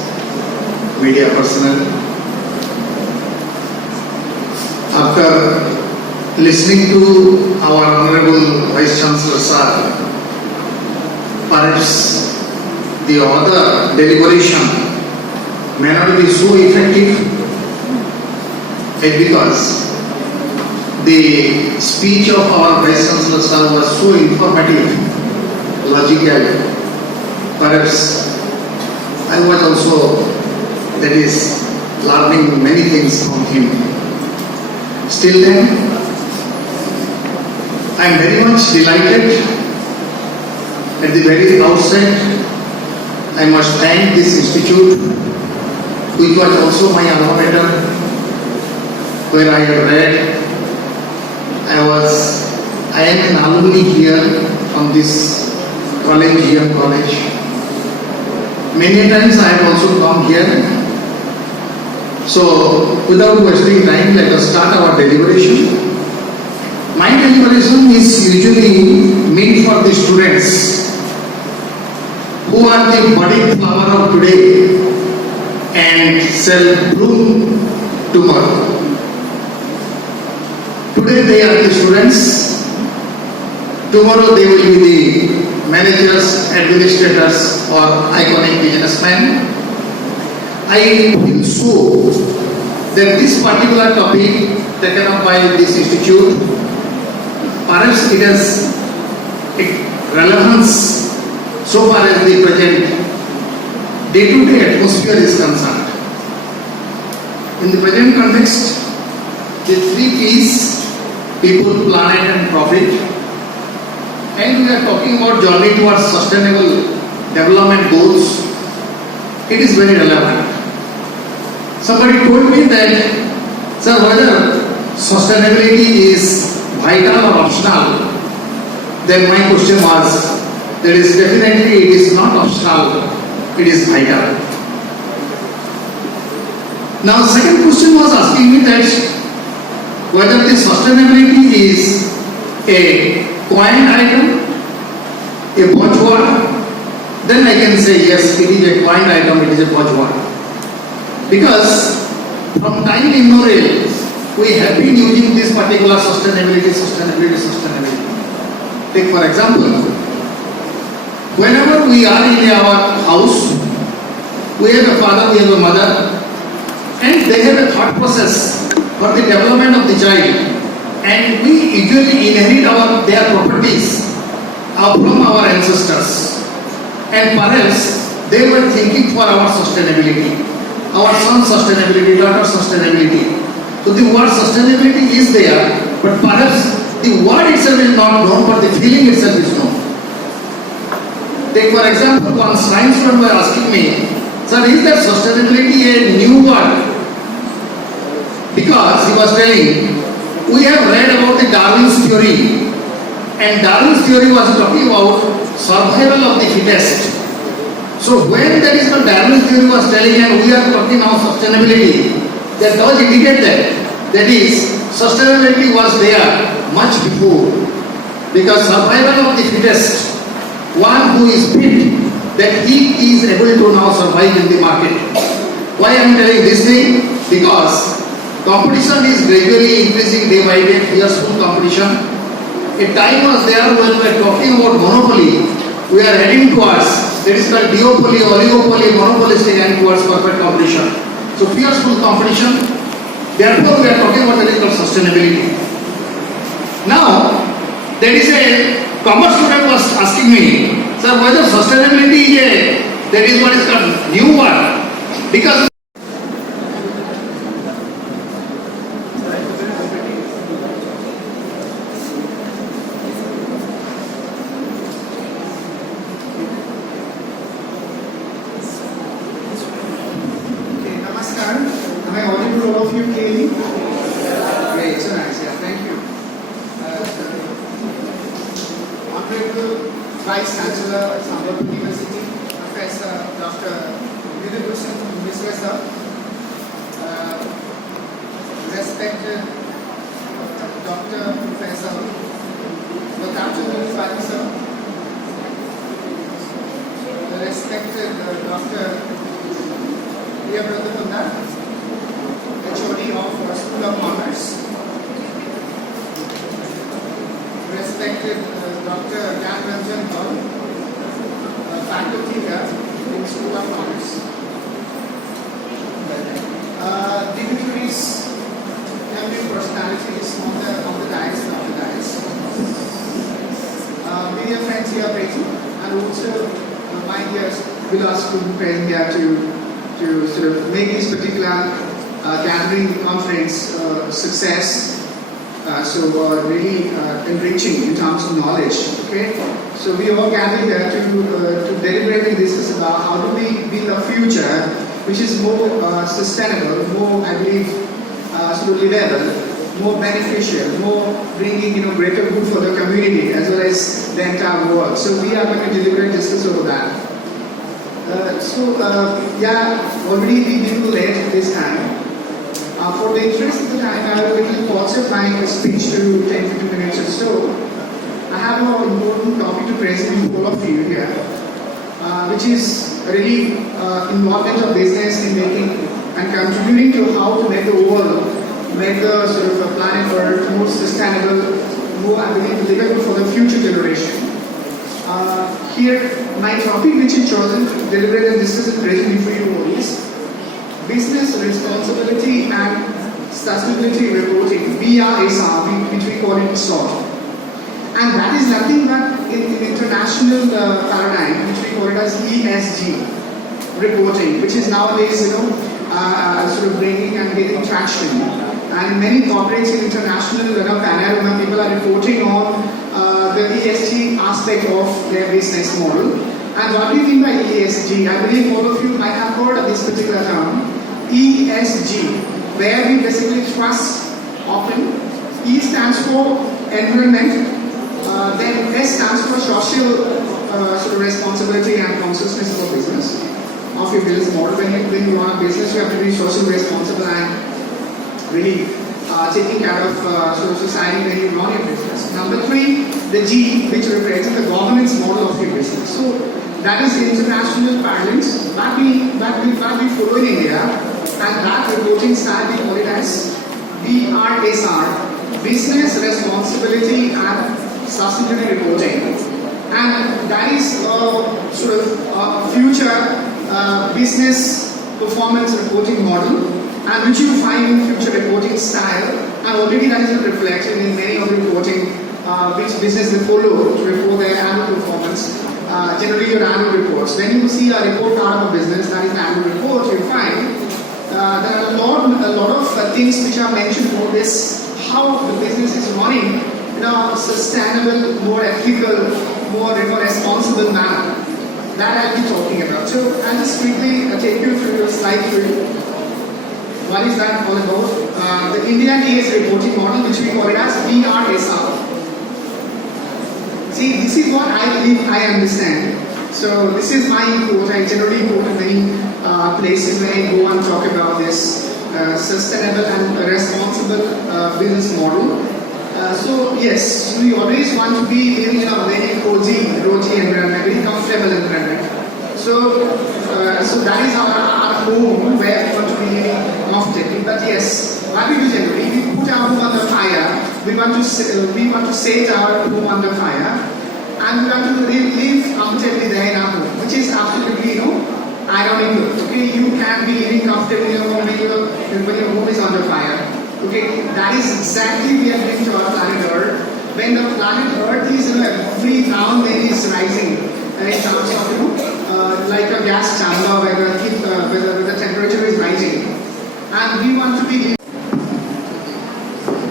media personnel. After listening to our Honorable Vice Chancellor sir, perhaps the other deliberation may not be so effective because the speech of our Vice Chancellor sir was so informative, logical. Perhaps I was also, that is, learning many things from him. Still then, I am very much delighted. At the very outset, I must thank this institute, which was also my alma mater, where I have read. I am an alumni here from this college, GM College. Many times I have also come here. So, without wasting time, let us start our deliberation. My deliberation is usually meant for the students who are the budding flower of today and shall bloom tomorrow. Today they are the students, tomorrow they will be the managers, administrators or iconic businessmen. I feel so that this particular topic taken up by this institute, perhaps it has a relevance so far as the present day-to-day atmosphere is concerned. In the present context, the 3 P's, people, planet and profit, and we are talking about journey towards sustainable development goals, it is very relevant. Somebody told me that, sir, whether sustainability is vital or optional, then my question was, that is definitely it is not optional, it is vital. Now second question was asking me that whether the sustainability is a coined item, a buzzword, then I can say yes, it is a coined item, it is a buzzword. Because from time immemorial, we have been using this particular sustainability. Take for example, whenever we are in our house, we have a father, we have a mother, and they have a thought process for the development of the child, and we usually inherit their properties from our ancestors, and perhaps they were thinking for our sustainability, our son's sustainability, daughter's sustainability. So the word sustainability is there, but perhaps the word itself is not known, but the feeling itself is known. Take for example, one science student was asking me, sir, is that sustainability a new word? Because he was telling, we have read about the Darwin's theory, and Darwin's theory was talking about survival of the fittest. So when that is what Darwin's theory was telling, and we are talking now sustainability, that does indicate that is, sustainability was there much before, because survival of the fittest, one who is fit, that he is able to now survive in the market. Why I am telling this thing? Because competition is gradually increasing day by day, fierce competition. A time was there when we were talking about monopoly, we are heading towards, that is called duopoly, oligopoly, monopolistic, and towards perfect competition. So fierce competition, therefore we are talking about that is called sustainability. Now, there is a commerce student was asking me, sir, whether sustainability is that is what is called new word, because Am I audible to all of you clearly? Great, so nice, yeah, thank you. Honorable Vice Chancellor, Sambal University, Professor Dr. Virudusan Viswasa, respected Dr. Professor, good afternoon, Swati sir, the respected Dr. Priyabradha, HOD of School of Commerce, respected Dr. Gyan Ranjan Paul, faculty here in School of Commerce, dignitaries, eminent personalities on the dais and on the dais, media friends here present, and also my dear beloved student present here to sort of make this particular gathering conference success. really enriching in terms of knowledge. Okay, so we all gathered here to deliberate and discuss about how do we build a future which is more sustainable, more, I believe, sort of livable, more beneficial, more bringing greater good for the community as well as the entire world. So we are going to deliberate and discuss over that. Already we did late this time. For the interest of the time, I will pause my speech to 10-15 minutes or so. I have an important topic to present to all of you here, which is really involvement of business in making and contributing to how to make the world, make the sort of planet Earth more sustainable, more, I believe, livable for the future generation. Here, my topic which is chosen to deliberate and discuss and present before you all is business responsibility and sustainability reporting, BRSR, which we call it short. And that is nothing but in international paradigm, which we call it as ESG reporting, which is nowadays, sort of bringing and getting traction. And many corporates in international panorama, people are reporting on the ESG aspect of their business model. And what do you mean by ESG? I believe all of you might have heard of this particular term, ESG, where we basically trust often. E stands for environment, then S stands for social sort of responsibility and consciousness for business, of your business model. When you run a business, you have to be socially responsible and really taking care of sort of society when you run your business. Number 3, the G, which represents the governance model of your business. So that is international parlance that we follow in India, and that reporting style we call it as BRSR, Business Responsibility and Sustainability Reporting. And that is sort of future business performance reporting model, and which you find in future reporting style, and already that is reflected in many of the reporting which business they follow to report their annual performance. Generally your annual reports. When you see a report card of a business, that is an annual report, you find there are a lot of things which are mentioned for this, how the business is running in a sustainable, more ethical, more responsible manner. That I'll be talking about. So I'll just quickly take you through your slide through. What is that all about? The Indian ESG reporting model, which we call it as BRSR. See, this is what I believe I understand. So this is my quote. I generally quote in many places when I go and talk about this sustainable and responsible business model. So yes, we always want to be living in a very cozy environment, very comfortable environment. So that is our home where we want to be living comfortably. But yes, what we do generally, we put our home on the fire. We want to set our home on the fire, and we want to live comfortably there in our home, which is absolutely ironical. Okay, you can be living comfortably in your home when your home is on the fire. Okay, that is exactly we are doing to our planet Earth. When the planet Earth is every now and then is rising in terms of like a gas chamber where the temperature is rising, and we want to be.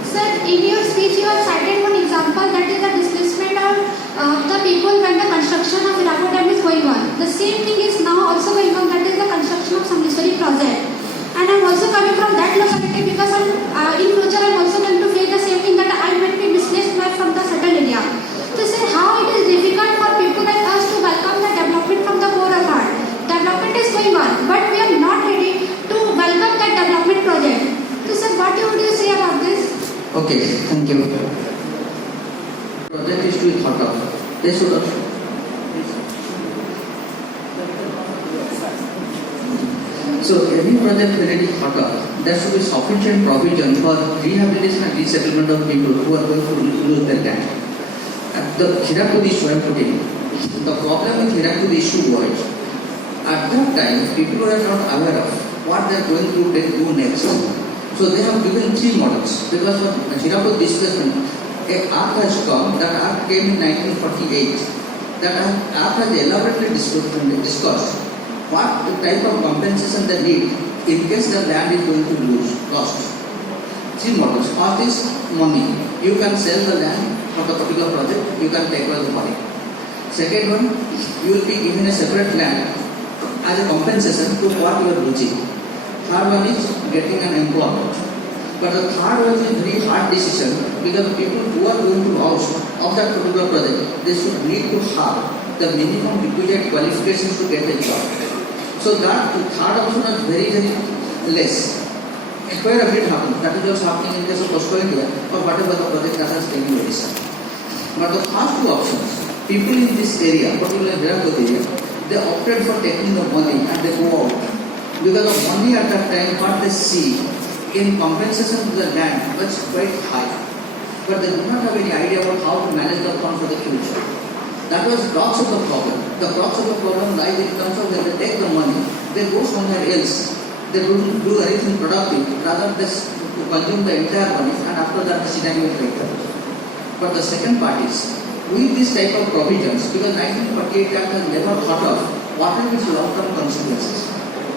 Sir, in your speech you have cited one example, that is the displacement of the people when the construction of Iraqi Dam is going on. The same thing is now also going on, that is the construction of Samleshwari project. And I am also coming from that locality because in future I am also going to face the same thing, that I might be displaced from the settled area. So sir, how it is difficult for people like us to welcome the development from the core of our. Development is going on, but we are not ready to welcome that development project. So sir, what would you say about this? Okay, thank you. Project is to be thought of. They should have. So any project when it is thought of, there should be sufficient provision for rehabilitation and resettlement of people who are going to lose their land. At the Hirakud issue I am putting, the problem with Hirakud issue was, at that time people were not aware of what they are going to do next. So they have given 3 models. Because of Hirakud displacement, an act has come, that act came in 1948. That act has elaborately discussed what type of compensation they need in case the land is going to lose cost. three models. First is money. You can sell the land for the particular project, you can take away the money. Second one, you will be given a separate land as a compensation to what you are losing. Third one is getting an employment. But the third one is a very hard decision because the people who are going to house of that particular project, they should need to have the minimum requisite qualifications to get a job. So that the third option is very, very less. Where a bit happens, that is what's happening in case of Costco India or whatever the project that has taken place. But the first two options, people in this area, particularly Hirakud area, they opted for taking the money and they go out. Because the money at that time, what they see in compensation to the land was quite high. But they do not have any idea about how to manage the fund for the future. That was the crux of the problem. The crux of the problem lies in terms of when they take the money, they go somewhere else. They don't do anything productive, rather they consume the entire money and after that the scenario is like that. But the second part is, with this type of provisions, because 1948 Act has never thought of what will be its long-term consequences.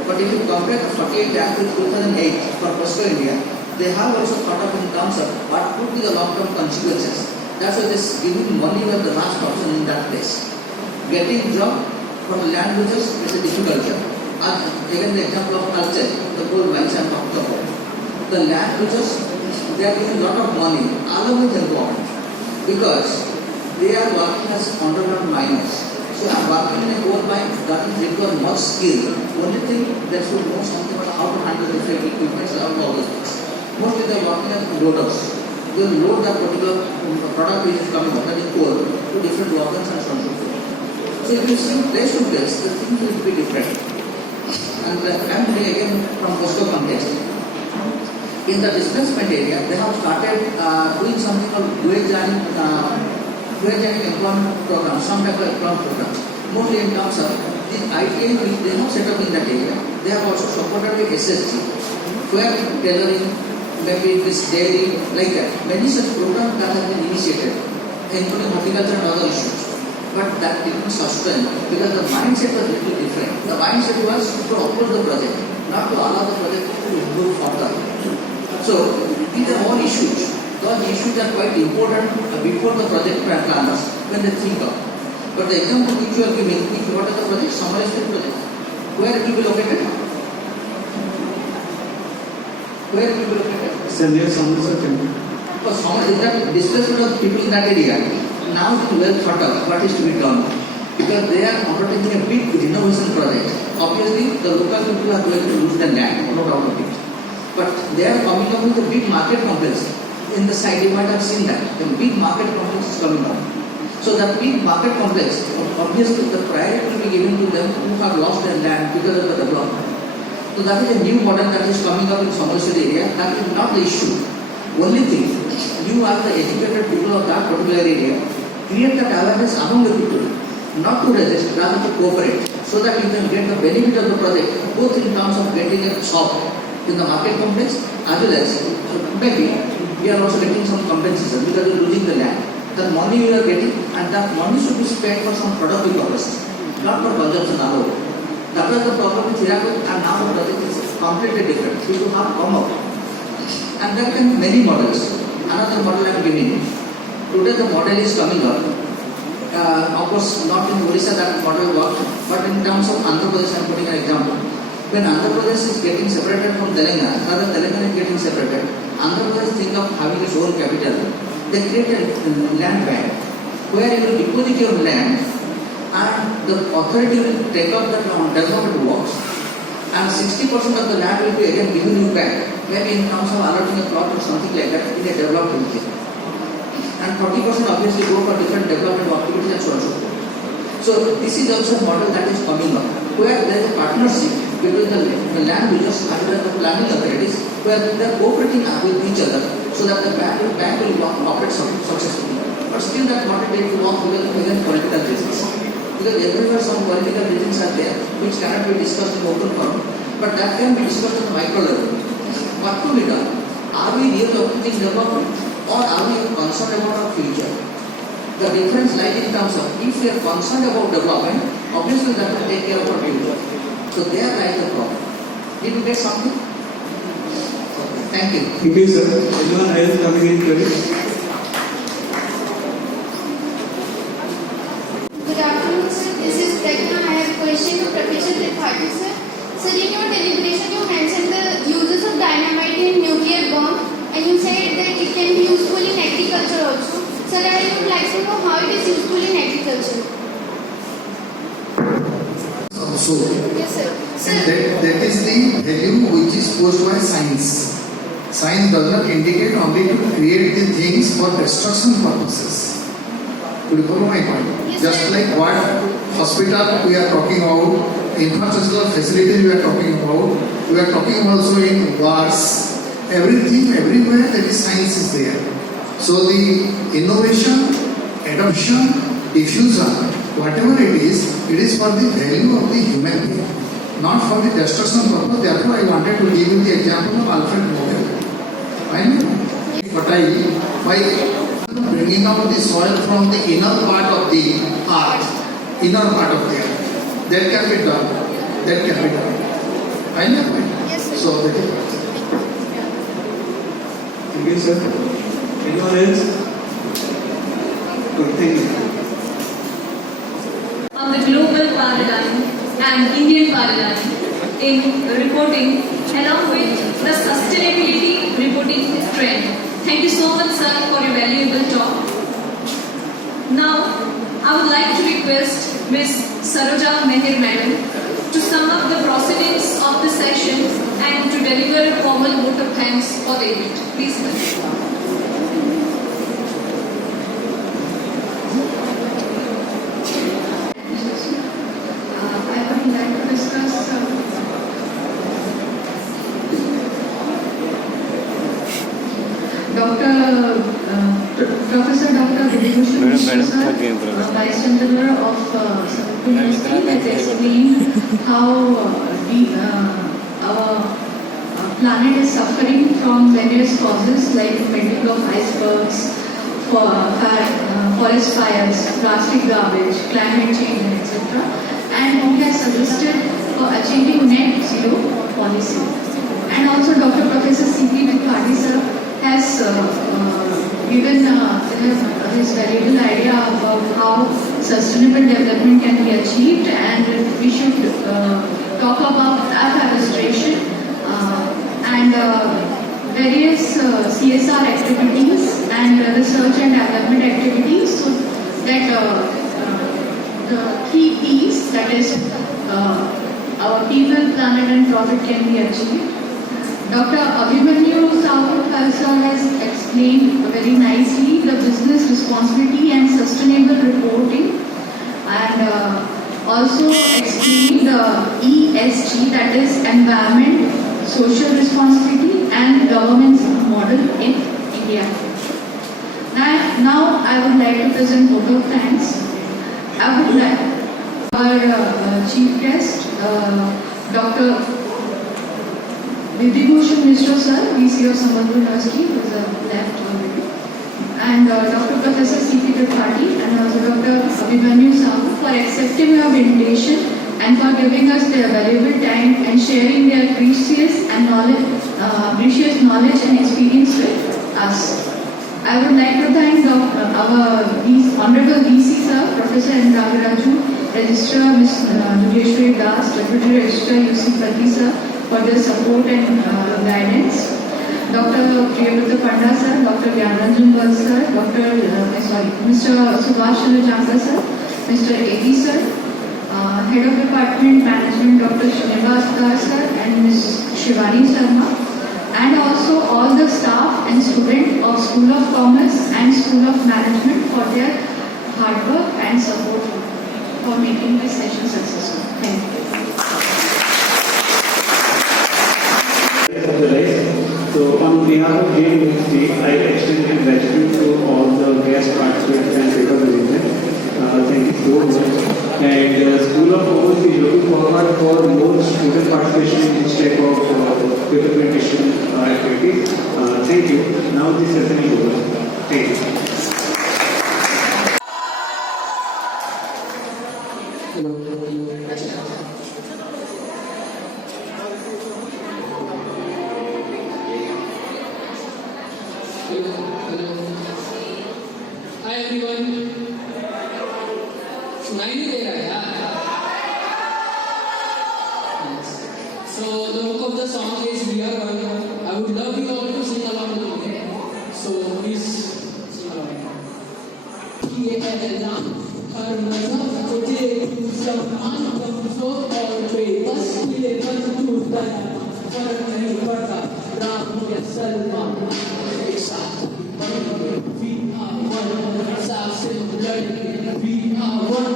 But if you compare the 48 Act with 2008 for Costco India, they have also thought of in terms of what could be the long-term consequences. That's why this giving money was the last option in that case. Getting job for land users is a difficult job. Again, the example of culture, the gold mines I'm talking about. The land users, they are giving a lot of money along with employment because they are working as underground miners. So I'm working in a gold mine, doesn't require much skill. Only thing they should know something about how to handle different equipment and all those things. Mostly they are working as loaders. They will load that particular product which is coming out, that is coal, to different organs and so on. So if you see place to place, the things will be different. And I'm doing again from Costco context. In the displacement area, they have started doing something called wage and employment program, some type of employment program. Mostly in terms of the ITA which they have set up in that area. They have also supported with SSG, where tailoring, maybe this dairy, like that. Many such programs that have been initiated, including horticulture and other issues. But that didn't sustain because the mindset was a little different. The mindset was to oppose the project, not to allow the project to improve further. So these are all issues. Those issues are quite important before the project planners when they think of. But the example which you are giving, what is the project? Summary State project. Where it will be located? Where it will be located? Sanjay Samasa Temple. Is that displacement of people in that area? Now it is well thought of what is to be done because they are undertaking a big renovation project. Obviously, the local people are going to lose their land, no doubt of it. But they are coming up with a big market complex. In the side, you might have seen that. The big market complex is coming up. So that big market complex, obviously the priority will be given to them who have lost their land because of the development. So that is a new model that is coming up in Sambalpur area. That is not the issue. Only thing, you are the educated people of that particular area. Create that awareness among the people, not to resist, rather to cooperate, so that you can get the benefit of the project, both in terms of getting a shop in the market complex, as well as maybe we are also getting some compensation because we are losing the land. The money we are getting, and that money should be spent for some productive purposes, not for consumption alone. That was the problem with Hirakud, and now the project is completely different. People have come up, and there can be many models. Another model I am giving you. Today the model is coming up. Of course, not in Odisha that model works, but in terms of Andhra Pradesh, I am putting an example. When Andhra Pradesh is getting separated from Telangana, rather Telangana is getting separated, Andhra Pradesh think of having its own capital. They create a land bank where you will deposit your land and the authority will take up the development works and 60% of the land will be again given you back, maybe in terms of allotting a plot or something like that in a developed region. And 40% obviously go for different development activities and so on and so forth. So this is also a model that is coming up, where there is a partnership between the land users and the planning authorities, where they are cooperating with each other, so that the bank will operate successfully. But still that model takes to work within political reasons. Because everywhere some political reasons are there, which cannot be discussed in open forum, but that can be discussed on a micro level. What to be done? Are we really opposing development, or are we concerned about our future? The difference lies in terms of, if we are concerned about development, obviously that will take care of our future. So there lies the problem. Did you get something? Thank you. Thank you, sir. Anyone else coming in, please? Good afternoon, sir. This is Pragna. I have a question to Professor Tripathi, sir. Sir, in your deliberation, you mentioned the uses of dynamite in nuclear bomb, and you said that it can be useful in agriculture also. Sir, I would like to know how it is useful in agriculture. Also, Yes, sir. Sir, that is the value which is posed by science. Science does not indicate only to create the things for destruction purposes. Could you follow my point? Yes, Just sir. like what hospital we are talking about, infrastructural facilities we are talking also in wars. Everything, everywhere there is science is there. So the innovation, adoption, diffusion, whatever it is for the value of the human being, not for the destruction purpose. Therefore, I wanted to give you the example of Alfred Nobel. Fertile by bringing out the soil from the inner part of the earth. That can be done. I know. Yes, sir. So that is. Thank you, sir. Anyone else? Good, thank you. On the global paradigm and Indian paradigm in reporting along with the sustainability reporting trend. Thank you so much, sir, for your valuable talk. Now, I would like to request Ms. Saroja Meher Madam to sum up the proceedings of the session and to deliver a formal vote of thanks for the event. Please, ma'am. I would like to discuss Professor Dr. Vidibhushan Mishra, Vice Chancellor of Sambalpur University, has explained how our planet is suffering from various causes like melting of icebergs, forest fires, plastic garbage, climate change, etc. And he has suggested for achieving net zero policy. And also Dr. Professor C.P. Tripathi sir has given his valuable idea about how sustainable development can be achieved, and we should talk about afforestation and various CSR activities and research and development activities, so that the three P's, that is our people, planet and profit, can be achieved. Dr. Abhimanyu Sahu sir has explained very nicely the business responsibility and sustainable reporting, and also explained the ESG, that is environment, social responsibility and governance model in India. Now I would like to present vote of thanks. I would like our chief guest, Dr. Vidibhushan Mishra sir, VC of Sambalpur University, who is left already, and Dr. Professor C.P. Tripathi and also Dr. Abhimanyu Sahu for accepting our invitation and for giving us their valuable time and sharing their precious knowledge and experience with us. I would like to thank our Honorable VC sir, Professor N. Ragaraju, Registrar Ms. Yogeshwari Das, Deputy Registrar UC Pati sir, for their support and guidance. Dr. Priyavrata Panda sir, Dr. Gyanranjan Bal sir, Mr. Subhash Chandra Janga sir, Mr. A.D. sir, Head of Department Management Dr. Srinivas Das sir and Ms. Shivani Sharma, and also all the staff and students of School of Commerce and School of Management for their hard work and support for making this session successful. Thank you. So on behalf of GM University, I extend my gratitude to all the guest participants and speakers of the event. Thank you so much. And School of Commerce is looking forward for more student participation in this type of implementation activities. Thank you. Now this session is over. Thank you. So the hook of the song is We Are One. I would love you all to sing along with me. So please sing along. ये ऐलान हर मज़हब को दे तू सम्मान कमज़ोर और बेबस मिले बन तू दया फर्क नहीं पड़ता राम या सलमान एक साथ बढ़ेंगे We are one साथ से लड़ेंगे We are one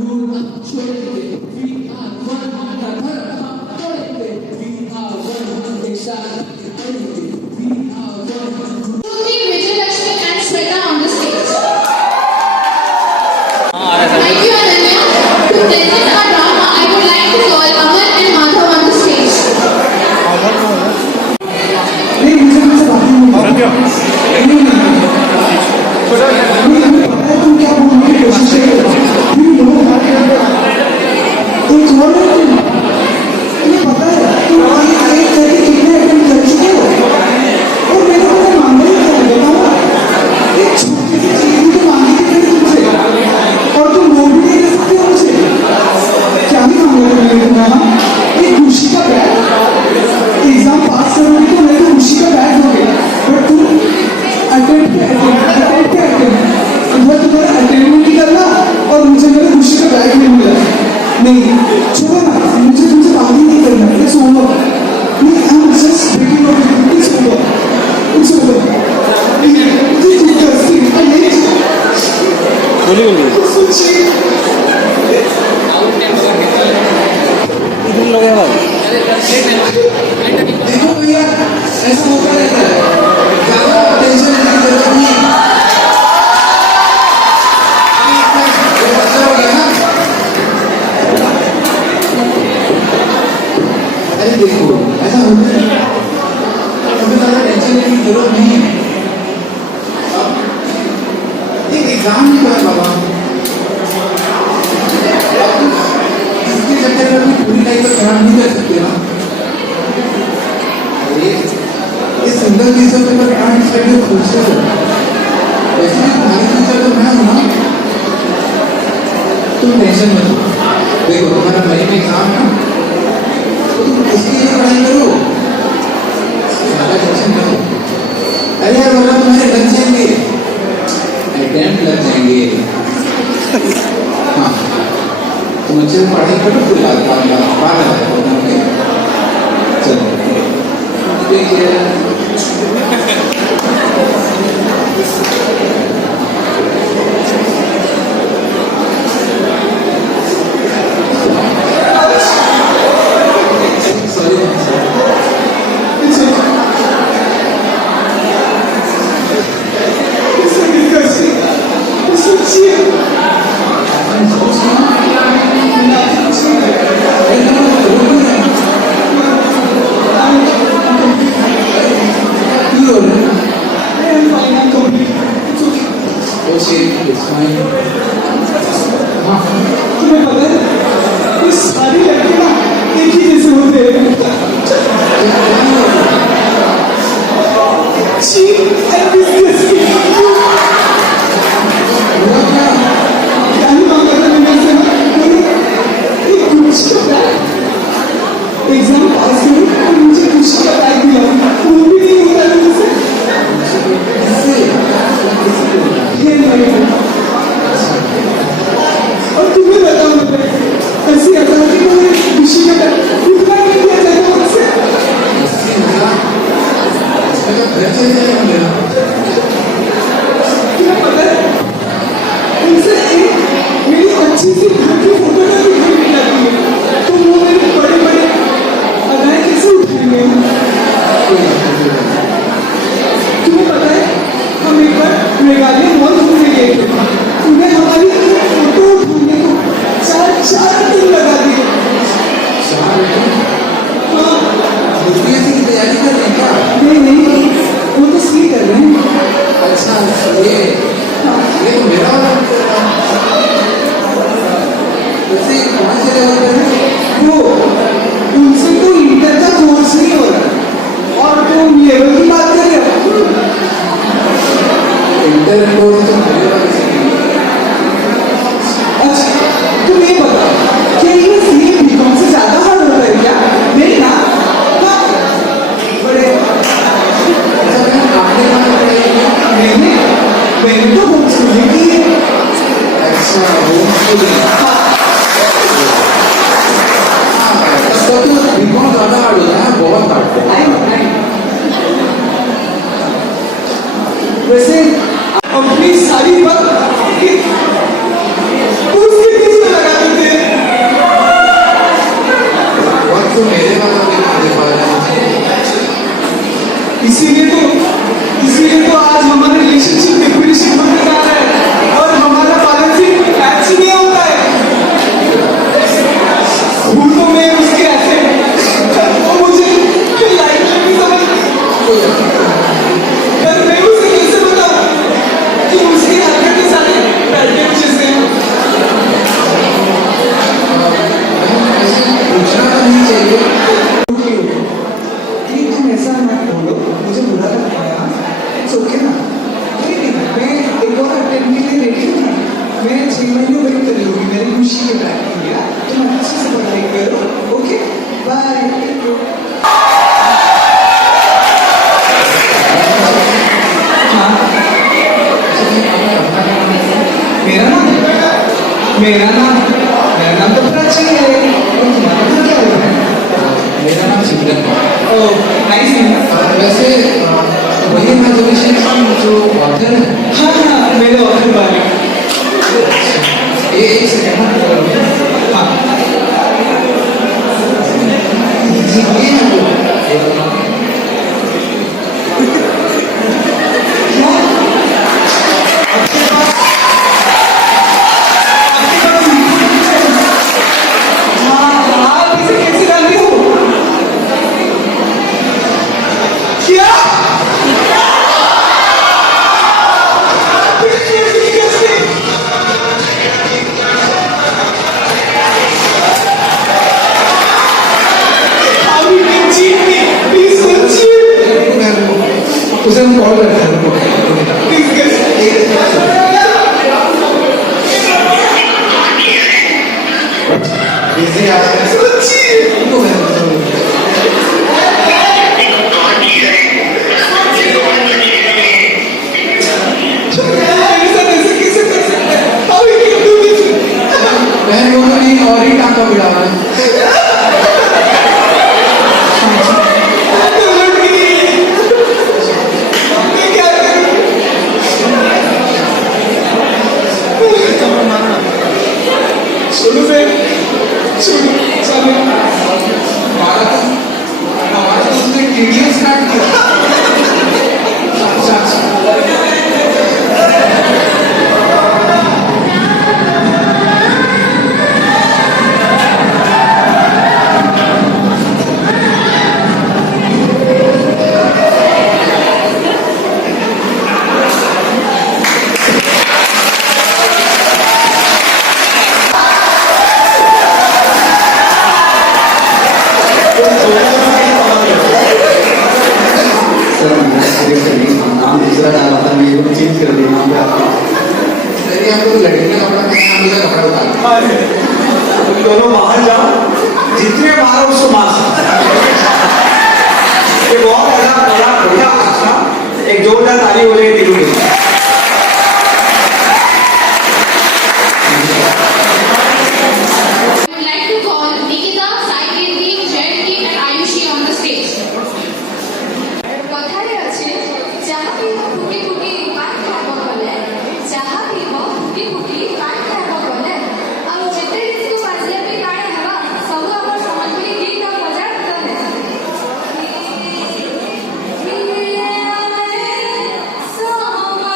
रूल अब छोड़ेंगे We are one हर हम तोड़ेंगे We are one एक साथ बढ़ेंगे We are one Vijayalakshmi and Sweta on the stage. Thank you, Ananya. To present our drama, I would like to call Aman and Madhav on the stage. देखो भैया ऐसा होता रहता है ज्यादा टेंशन लेने की जरूरत नहीं बच्चा हो गया ना अरे देखो ऐसा होता है हमें ज्यादा टेंशन लेने की जरूरत नहीं है एक एग्जाम नहीं हुआ है बाबा इसके चक्कर में अपनी पूरी लाइफ को खराब नहीं कर सकते ना इस सिंगल केस में पर कांट डिसाइड योर फ्यूचर वैसे भी तुम्हारी फ्यूचर तो मैं हूं ना तुम टेंशन मत लो देखो तुम्हारा मई में एग्जाम है तो तुम इसके लिए पढ़ाई करो ज्यादा टेंशन मत लो अरे यार वरना तुम्हारे लग जाएंगे अटेम्प्ट लग जाएंगे हाँ तुम अच्छे से पढ़ाई करो फिर बाद ओके चलो देखिए तुम्हें पता है ये सारी लड़के ना एक ही जैसे होते हैं cheap and disgusting क्या ही मांग करता है मेरे से एक कुछ का बैग एग्जाम पास करूं और मुझे कुछ का बैग दिया वो भी नहीं होता है मुझसे ये नहीं और तुम्हें बताओ मैं ऐसी अचानक मुझे खुशी का इतना नहीं दिया जाता मुझसे तुम्हें पता है उनसे एक मेरी अच्छी सी घर की फोटो ना दिखाई मिल जाती है तो वो मेरे बड़े बड़े वैसे अपनी सारी बात उसके पीछे लगाते थे। वक्त तो मेरे वाला भी नहीं दे पा रहा है। इसीलिए तो आज हमारा रिलेशनशिप डिप्रेशन होने जा रहा है और हमारा बैलेंसिंग मैच ही नहीं होता है। हूँ तो मैं उसके ऐसे वो मुझे लाइफ में भी समझ पर मैं उसे कैसे बताऊं कि उसकी हरकतें सारी बैठे जैसे पूछना तो नहीं चाहिए। तुम ऐसा मत बोलो, मुझे बुरा लगता है। इट्स ओके ना, मैं एक और अटेम्प्ट के लिए रेडी हूँ ना। मैं 6 महीने वेट कर लूँगी मेरी खुशी के टाइम के लिए। तुम अच्छे से पढ़ाई करो, ओके बाय। मेरा नाम तो प्राची है। और तुम्हारा नाम क्या है? मेरा नाम सिमरन है। Oh nice name. वैसे वही इमेजिनेशन जो ऑथर है। हाँ मेरे ऑथर बारे। ये एक सेकंड हाँ ये है वो। आप इसे कैसे जानते हो? क्या? How you can cheat me? Please don't cheat. उसे हम कॉल करते हैं। Please guys. बिजी आ रहा है। Don't cheat. तो मैं बताऊँ। मेरे साथ ऐसे कैसे कर सकते हैं? How you can do this? मैं दोनों ने और ही टाका भिड़ा रहा है। तो लड़ गई। मैं क्या करूं? सुनो बे, सुनो चलो। हमारा तो उसने टीडीएम स्टार्ट किया। अच्छा अच्छा। नाम दूसरा डाला था, मैं ये चेंज कर दिया नाम पे आपका। तेरी हमको तो लड़की का कपड़ा पहना, हम लोग कपड़ा उतार। तुम दोनों बाहर जाओ, जितने मारो उसको मार सकते। ये बहुत ऐसा बड़ा बढ़िया था। एक जोरदार ताली हो रही टीरू की। I would like to call Nikita, Sai Kirti, Jayati and Ayushi on the stage. কথায় আছে যাহা পিব ফুটি ফুটি পান খাইব গলে যাহা পিব ফুটি ফুটি পান খাইব গলে ଆଉ ଯେତେ ଜିନିଷ ବାଜିଲେ ବି କାଣା ହେବା ସବୁ ଆମର ସମ୍ବଲପୁରୀ ଗୀତ ବଜାର ତଲେ ସହମା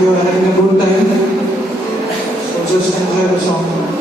hope you are having a good time. So just enjoy the song.